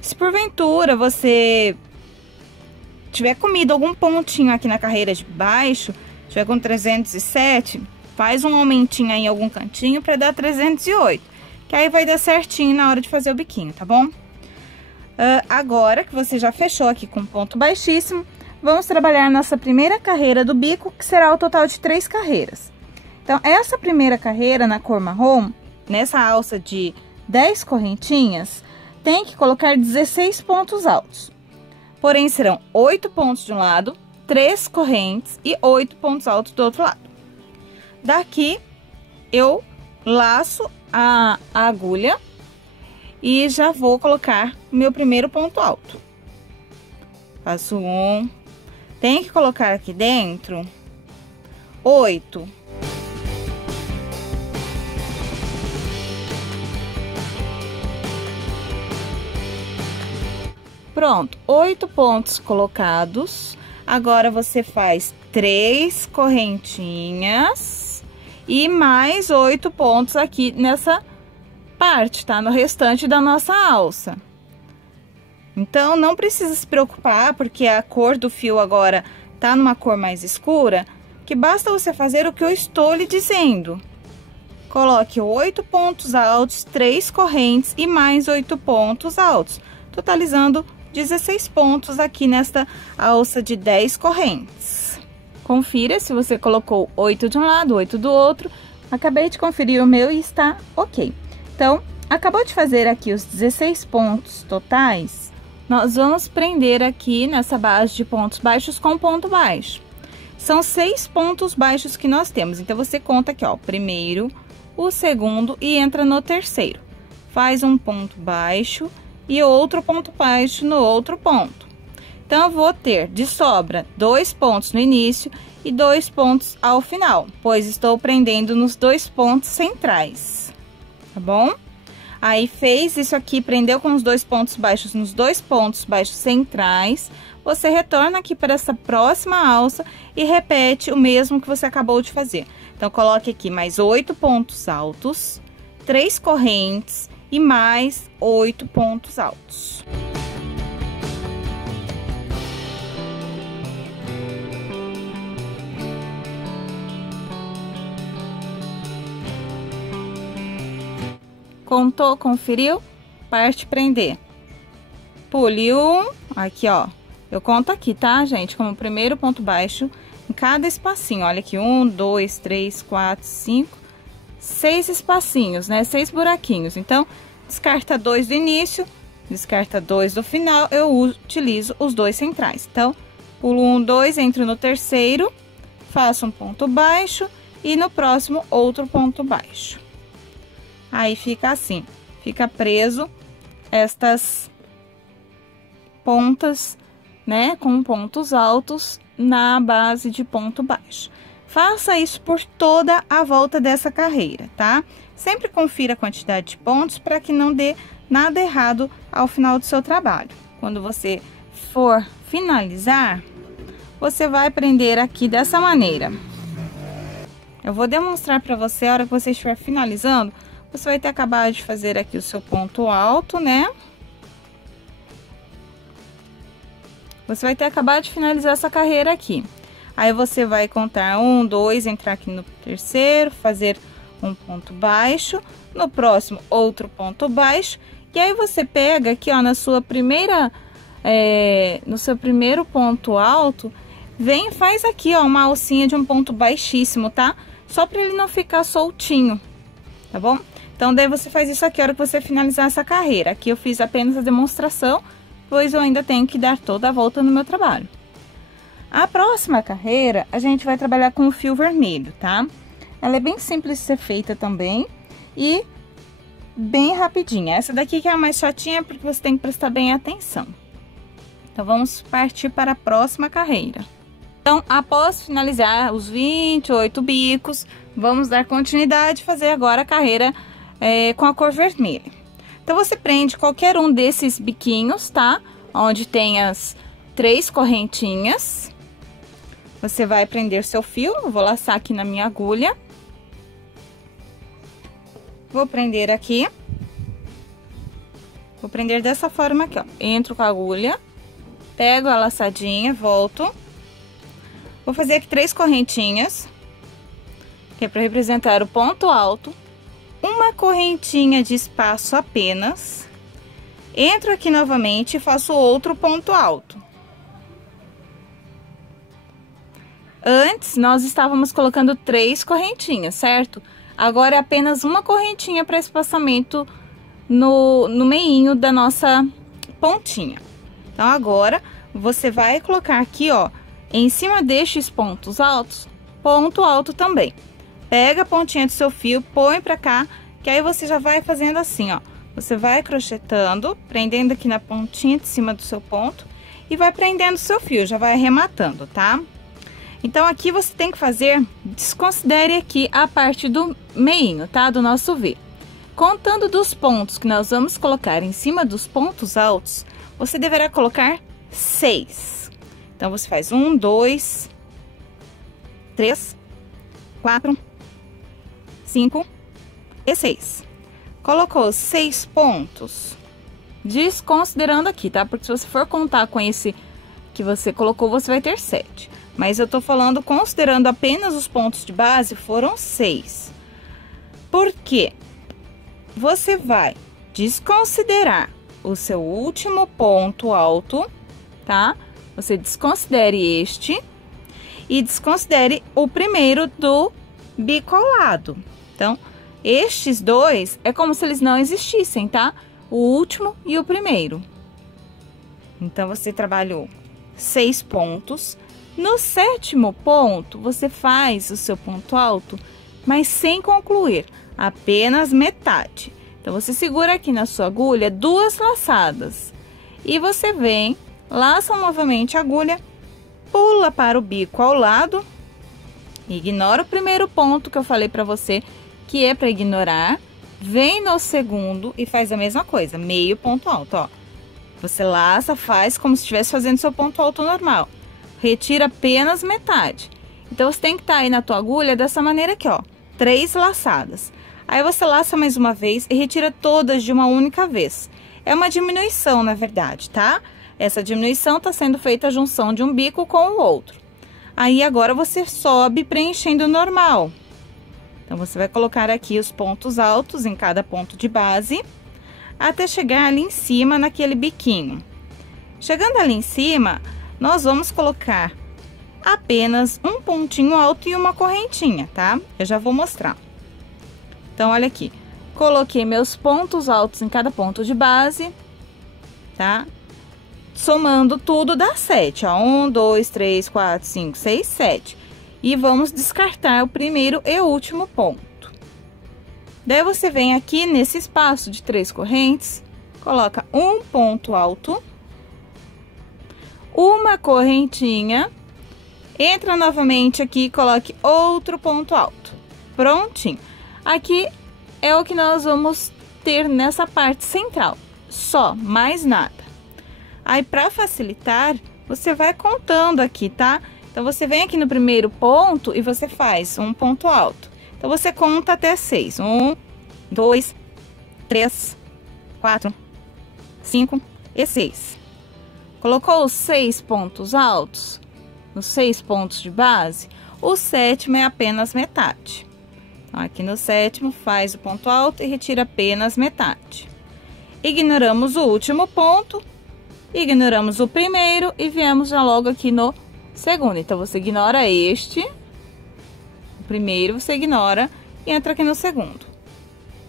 Se porventura você tiver comido algum pontinho aqui na carreira de baixo, tiver com 307, faz um aumentinho aí em algum cantinho para dar 308, que aí vai dar certinho na hora de fazer o biquinho, tá bom? Agora que você já fechou aqui com ponto baixíssimo, vamos trabalhar nossa primeira carreira do bico, que será o total de 3 carreiras. Então, essa primeira carreira na cor marrom, nessa alça de 10 correntinhas, tem que colocar 16 pontos altos. Porém, serão 8 pontos de um lado, 3 correntes e 8 pontos altos do outro lado. Daqui, eu laço a agulha e já vou colocar o meu primeiro ponto alto. Faço 1, tem que colocar aqui dentro 8. Pronto, 8 pontos colocados. Agora, você faz 3 correntinhas e mais 8 pontos aqui nessa parte, tá? No restante da nossa alça. Então, não precisa se preocupar, porque a cor do fio agora tá numa cor mais escura, que basta você fazer o que eu estou lhe dizendo. Coloque 8 pontos altos, 3 correntes e mais 8 pontos altos, totalizando 16 pontos aqui nesta alça de 10 correntes. Confira se você colocou 8 de um lado, 8 do outro. Acabei de conferir o meu e está ok. Então, acabou de fazer aqui os 16 pontos totais. Nós vamos prender aqui nessa base de pontos baixos com ponto baixo. São 6 pontos baixos que nós temos. Então, você conta aqui, ó, o primeiro, o segundo e entra no terceiro. Faz um ponto baixo e outro ponto baixo no outro ponto. Então, eu vou ter de sobra 2 pontos no início e 2 pontos ao final, pois estou prendendo nos 2 pontos centrais, tá bom? Aí, fez isso aqui, prendeu com os 2 pontos baixos nos 2 pontos baixos centrais, você retorna aqui para essa próxima alça e repete o mesmo que você acabou de fazer. Então, coloque aqui mais 8 pontos altos, 3 correntes e mais 8 pontos altos. Contou, conferiu? Parte prender. Pule 1, aqui ó, eu conto aqui, tá, gente? Como primeiro ponto baixo em cada espacinho. Olha aqui, 1, 2, 3, 4, 5, 6 espacinhos, né? 6 buraquinhos. Então, descarta 2 do início, descarta 2 do final, eu utilizo os 2 centrais. Então, pulo 1, 2, entro no terceiro, faço um ponto baixo e no próximo outro ponto baixo. Aí fica assim, fica preso estas pontas, né, com pontos altos na base de ponto baixo. Faça isso por toda a volta dessa carreira, tá? Sempre confira a quantidade de pontos para que não dê nada errado ao final do seu trabalho. Quando você for finalizar, você vai prender aqui dessa maneira. Eu vou demonstrar para você a hora que você estiver finalizando. Você vai ter acabado de fazer aqui o seu ponto alto, né? você vai ter acabado de finalizar essa carreira aqui. Aí você vai contar 1, 2, entrar aqui no terceiro, fazer um ponto baixo, no próximo outro ponto baixo, e aí você pega aqui, ó, na sua primeira, no seu primeiro ponto alto, vem e faz aqui, ó, uma alcinha de um ponto baixíssimo, tá? Só para ele não ficar soltinho, tá bom? Então, daí você faz isso aqui a hora que você finalizar essa carreira. Aqui eu fiz apenas a demonstração, pois eu ainda tenho que dar toda a volta no meu trabalho. A próxima carreira, a gente vai trabalhar com o fio vermelho, tá? Ela é bem simples de ser feita também e bem rapidinha. Essa daqui que é a mais chatinha, porque você tem que prestar bem atenção. Então, vamos partir para a próxima carreira. Então, após finalizar os 28 bicos, vamos dar continuidade e fazer agora a carreira com a cor vermelha. Então, você prende qualquer um desses biquinhos, tá? Onde tem as 3 correntinhas. Você vai prender seu fio, eu vou laçar aqui na minha agulha. Vou prender aqui. Vou prender dessa forma aqui, ó. Entro com a agulha, pego a laçadinha, volto. Vou fazer aqui 3 correntinhas, que é para representar o ponto alto. Uma correntinha de espaço apenas. Entro aqui novamente e faço outro ponto alto. Antes, nós estávamos colocando 3 correntinhas, certo? Agora é apenas uma correntinha para espaçamento no meinho da nossa pontinha. Então, agora, você vai colocar aqui, ó, em cima destes pontos altos, ponto alto também. Pega a pontinha do seu fio, põe pra cá, que aí você já vai fazendo assim, ó. Você vai crochetando, prendendo aqui na pontinha de cima do seu ponto e vai prendendo o seu fio, já vai arrematando, tá? Então, aqui você tem que fazer, desconsidere aqui a parte do meinho, tá? Do nosso V. Contando dos pontos que nós vamos colocar em cima dos pontos altos, você deverá colocar 6. Então, você faz 1, 2, 3, 4, 5 e 6. Colocou 6 pontos, desconsiderando aqui, tá? Porque se você for contar com esse que você colocou, você vai ter 7. Mas eu tô falando considerando apenas os pontos de base, foram 6. Por quê? Você vai desconsiderar o seu último ponto alto, tá? Você desconsidere este e desconsidere o primeiro do bico ao lado. Então, estes dois é como se eles não existissem, tá? O último e o primeiro. Então, você trabalhou 6 pontos. No 7º ponto, você faz o seu ponto alto, mas sem concluir, apenas metade. Então, você segura aqui na sua agulha 2 laçadas e você vem, laça novamente a agulha, pula para o bico ao lado, ignora o primeiro ponto que eu falei para você, que é para ignorar, vem no segundo e faz a mesma coisa, meio ponto alto, ó. Você laça, faz como se estivesse fazendo seu ponto alto normal. Retira apenas metade. Então, você tem que estar aí na tua agulha dessa maneira aqui, ó. 3 laçadas. Aí, você laça mais uma vez e retira todas de uma única vez. É uma diminuição, na verdade, tá? Essa diminuição tá sendo feita a junção de um bico com o outro. Aí, agora, você sobe preenchendo normal. Então, você vai colocar aqui os pontos altos em cada ponto de base, até chegar ali em cima, naquele biquinho. Chegando ali em cima, nós vamos colocar apenas um pontinho alto e uma correntinha, tá? Eu já vou mostrar. Então, olha aqui. Coloquei meus pontos altos em cada ponto de base, tá? Somando tudo dá 7, ó. 1, 2, 3, 4, 5, 6, 7. E vamos descartar o primeiro e último ponto. Daí, você vem aqui nesse espaço de 3 correntes, coloca um ponto alto, uma correntinha, entra novamente aqui e coloque outro ponto alto. Prontinho. Aqui é o que nós vamos ter nessa parte central, só, mais nada. Aí, para facilitar, você vai contando aqui, tá? Então, você vem aqui no primeiro ponto e você faz um ponto alto. Então, você conta até 6. 1, 2, 3, 4, 5 e 6. Colocou os 6 pontos altos, os 6 pontos de base, o 7º é apenas metade. Então, aqui no 7º, faz o ponto alto e retira apenas metade. Ignoramos o último ponto, ignoramos o primeiro e viemos já logo aqui no segundo. Então, você ignora este, o primeiro você ignora e entra aqui no segundo.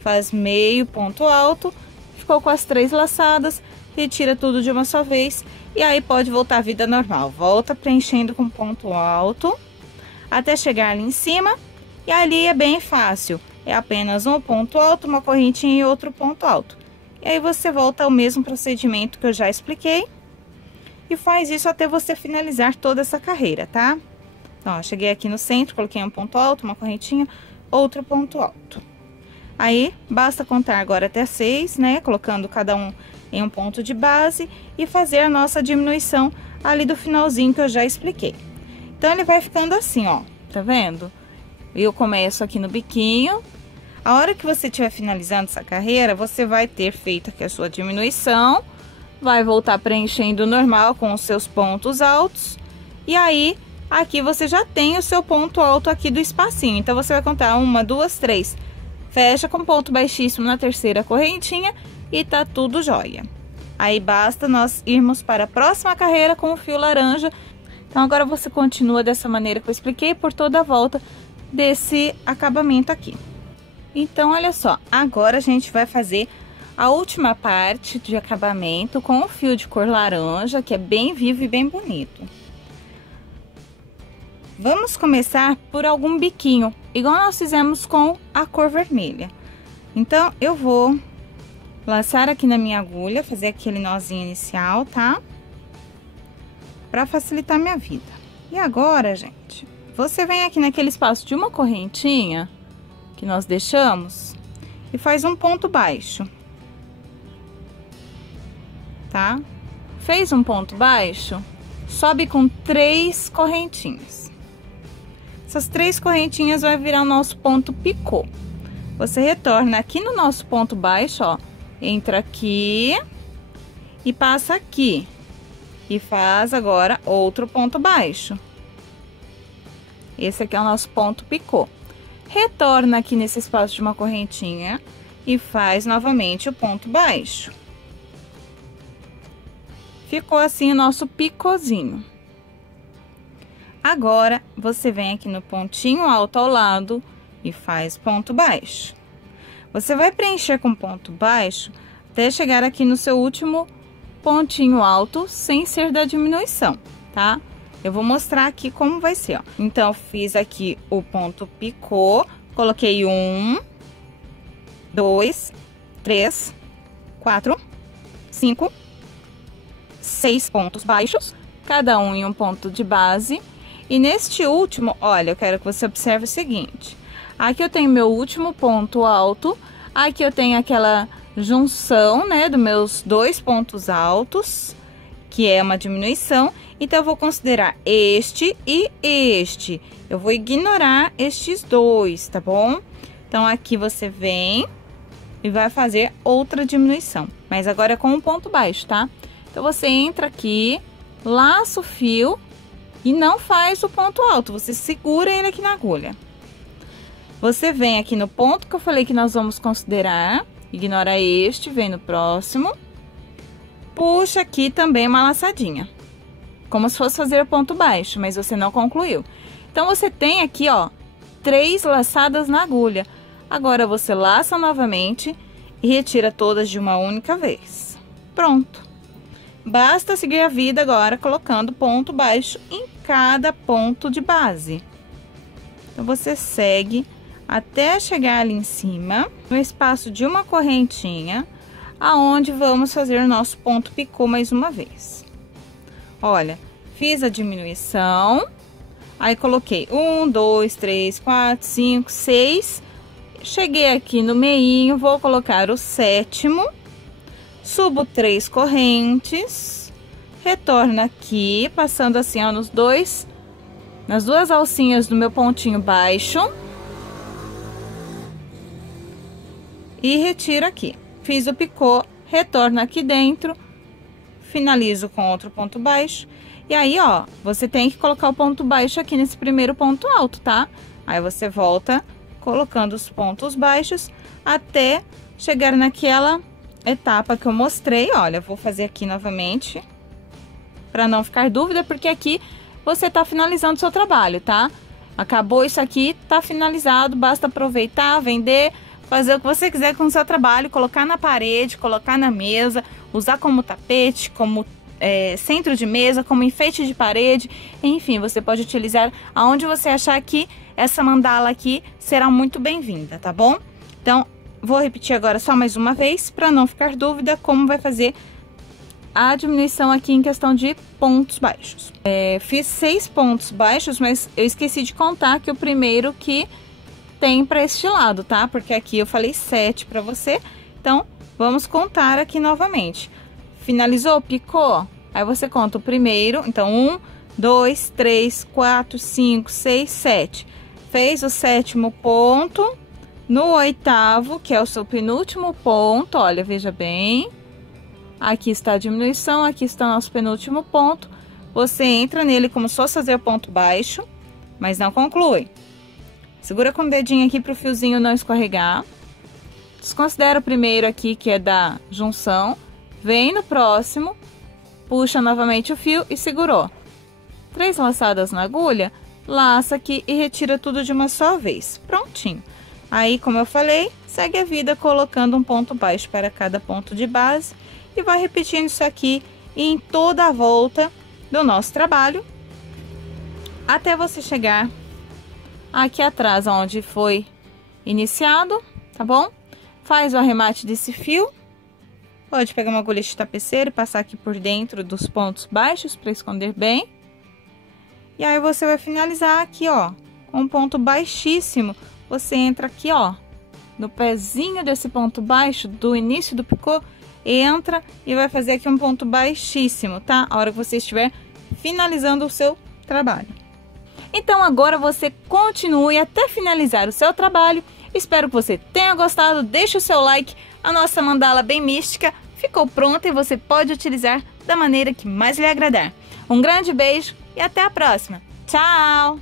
Faz meio ponto alto, ficou com as 3 laçadas, retira tudo de uma só vez e aí pode voltar à vida normal. Volta preenchendo com ponto alto até chegar ali em cima e ali é bem fácil. É apenas um ponto alto, uma correntinha e outro ponto alto. E aí você volta ao mesmo procedimento que eu já expliquei e faz isso até você finalizar toda essa carreira, tá? Então, ó, cheguei aqui no centro, coloquei um ponto alto, uma correntinha, outro ponto alto. Aí, basta contar agora até 6, né? Colocando cada um em um ponto de base e fazer a nossa diminuição ali do finalzinho que eu já expliquei. Então, ele vai ficando assim, ó, tá vendo? Eu começo aqui no biquinho. A hora que você estiver finalizando essa carreira, você vai ter feito aqui a sua diminuição, vai voltar preenchendo normal com os seus pontos altos, e aí, aqui você já tem o seu ponto alto aqui do espacinho. Então, você vai contar 1, 2, 3, fecha com ponto baixíssimo na terceira correntinha e tá tudo jóia. Aí, basta nós irmos para a próxima carreira com o fio laranja. Então, agora você continua dessa maneira que eu expliquei por toda a volta desse acabamento aqui. Então, olha só, agora a gente vai fazer a última parte de acabamento com o fio de cor laranja, que é bem vivo e bem bonito. Vamos começar por algum biquinho, igual nós fizemos com a cor vermelha. Então, eu vou laçar aqui na minha agulha, fazer aquele nozinho inicial, tá? Pra facilitar minha vida. E agora, gente, você vem aqui naquele espaço de uma correntinha que nós deixamos e faz um ponto baixo, tá? Fez um ponto baixo, sobe com 3 correntinhas. Essas 3 correntinhas vai virar o nosso ponto picô. Você retorna aqui no nosso ponto baixo, ó, entra aqui e passa aqui e faz agora outro ponto baixo. Esse aqui é o nosso ponto picô. Retorna aqui nesse espaço de uma correntinha e faz novamente o ponto baixo. Ficou assim o nosso picôzinho. Agora, você vem aqui no pontinho alto ao lado e faz ponto baixo. Você vai preencher com ponto baixo até chegar aqui no seu último pontinho alto, sem ser da diminuição, tá? Eu vou mostrar aqui como vai ser, ó. Então, fiz aqui o ponto picô, coloquei 1, 2, 3, 4, 5, 6 pontos baixos, cada um em um ponto de base. E neste último, olha, eu quero que você observe o seguinte. Aqui eu tenho meu último ponto alto, aqui eu tenho aquela junção, né, dos meus 2 pontos altos, que é uma diminuição. Então, eu vou considerar este e este. Eu vou ignorar estes 2, tá bom? Então, aqui você vem e vai fazer outra diminuição. Mas agora é com um ponto baixo, tá? Então, você entra aqui, laça o fio e não faz o ponto alto. Você segura ele aqui na agulha. Você vem aqui no ponto que eu falei que nós vamos considerar. Ignora este, vem no próximo. Puxa aqui também uma laçadinha. Como se fosse fazer ponto baixo, mas você não concluiu. Então, você tem aqui, ó, 3 laçadas na agulha. Agora, você laça novamente e retira todas de uma única vez. Pronto. Basta seguir a vida agora colocando ponto baixo em cada ponto de base. Então, você segue até chegar ali em cima, no espaço de uma correntinha, aonde vamos fazer o nosso ponto picô mais uma vez. Olha, fiz a diminuição, aí coloquei 1, 2, 3, 4, 5, 6, cheguei aqui no meinho, vou colocar o 7º, subo 3 correntes, retorno aqui, passando assim, ó, nas 2 alcinhas do meu pontinho baixo e retiro aqui. Fiz o picô, retorno aqui dentro, finalizo com outro ponto baixo. E aí, ó, você tem que colocar o ponto baixo aqui nesse primeiro ponto alto, tá? Aí você volta colocando os pontos baixos até chegar naquela etapa que eu mostrei. Olha, vou fazer aqui novamente, para não ficar dúvida, porque aqui você tá finalizando o seu trabalho, tá? Acabou isso aqui, tá finalizado, basta aproveitar, vender, fazer o que você quiser com o seu trabalho, colocar na parede, colocar na mesa, usar como tapete, como centro de mesa, como enfeite de parede, enfim, você pode utilizar aonde você achar que essa mandala aqui será muito bem-vinda, tá bom? Então, vou repetir agora só mais uma vez, para não ficar dúvida como vai fazer a diminuição aqui em questão de pontos baixos. Fiz 6 pontos baixos, mas eu esqueci de contar que o primeiro que tem para este lado, tá? Porque aqui eu falei 7 para você, então vamos contar aqui novamente. Finalizou, picou? Aí você conta o primeiro, então 1, 2, 3, 4, 5, 6, 7. Fez o 7º ponto, no 8º, que é o seu penúltimo ponto, olha, veja bem. Aqui está a diminuição, aqui está o nosso penúltimo ponto. Você entra nele como se fosse fazer ponto baixo, mas não conclui. Segura com o dedinho aqui para o fiozinho não escorregar. Desconsidera o primeiro aqui, que é da junção. Vem no próximo, puxa novamente o fio e segurou. 3 laçadas na agulha, laça aqui e retira tudo de uma só vez. Prontinho. Aí, como eu falei, segue a vida colocando um ponto baixo para cada ponto de base e vai repetindo isso aqui em toda a volta do nosso trabalho até você chegar aqui atrás, onde foi iniciado, tá bom? Faz o arremate desse fio. Pode pegar uma agulha de tapeceiro e passar aqui por dentro dos pontos baixos para esconder bem. E aí você vai finalizar aqui, ó, com um ponto baixíssimo. Você entra aqui, ó, no pezinho desse ponto baixo, do início do picô, entra e vai fazer aqui um ponto baixíssimo, tá? A hora que você estiver finalizando o seu trabalho. Então agora você continue até finalizar o seu trabalho. Espero que você tenha gostado, deixe o seu like. A nossa mandala bem mística ficou pronta e você pode utilizar da maneira que mais lhe agradar. Um grande beijo e até a próxima. Tchau!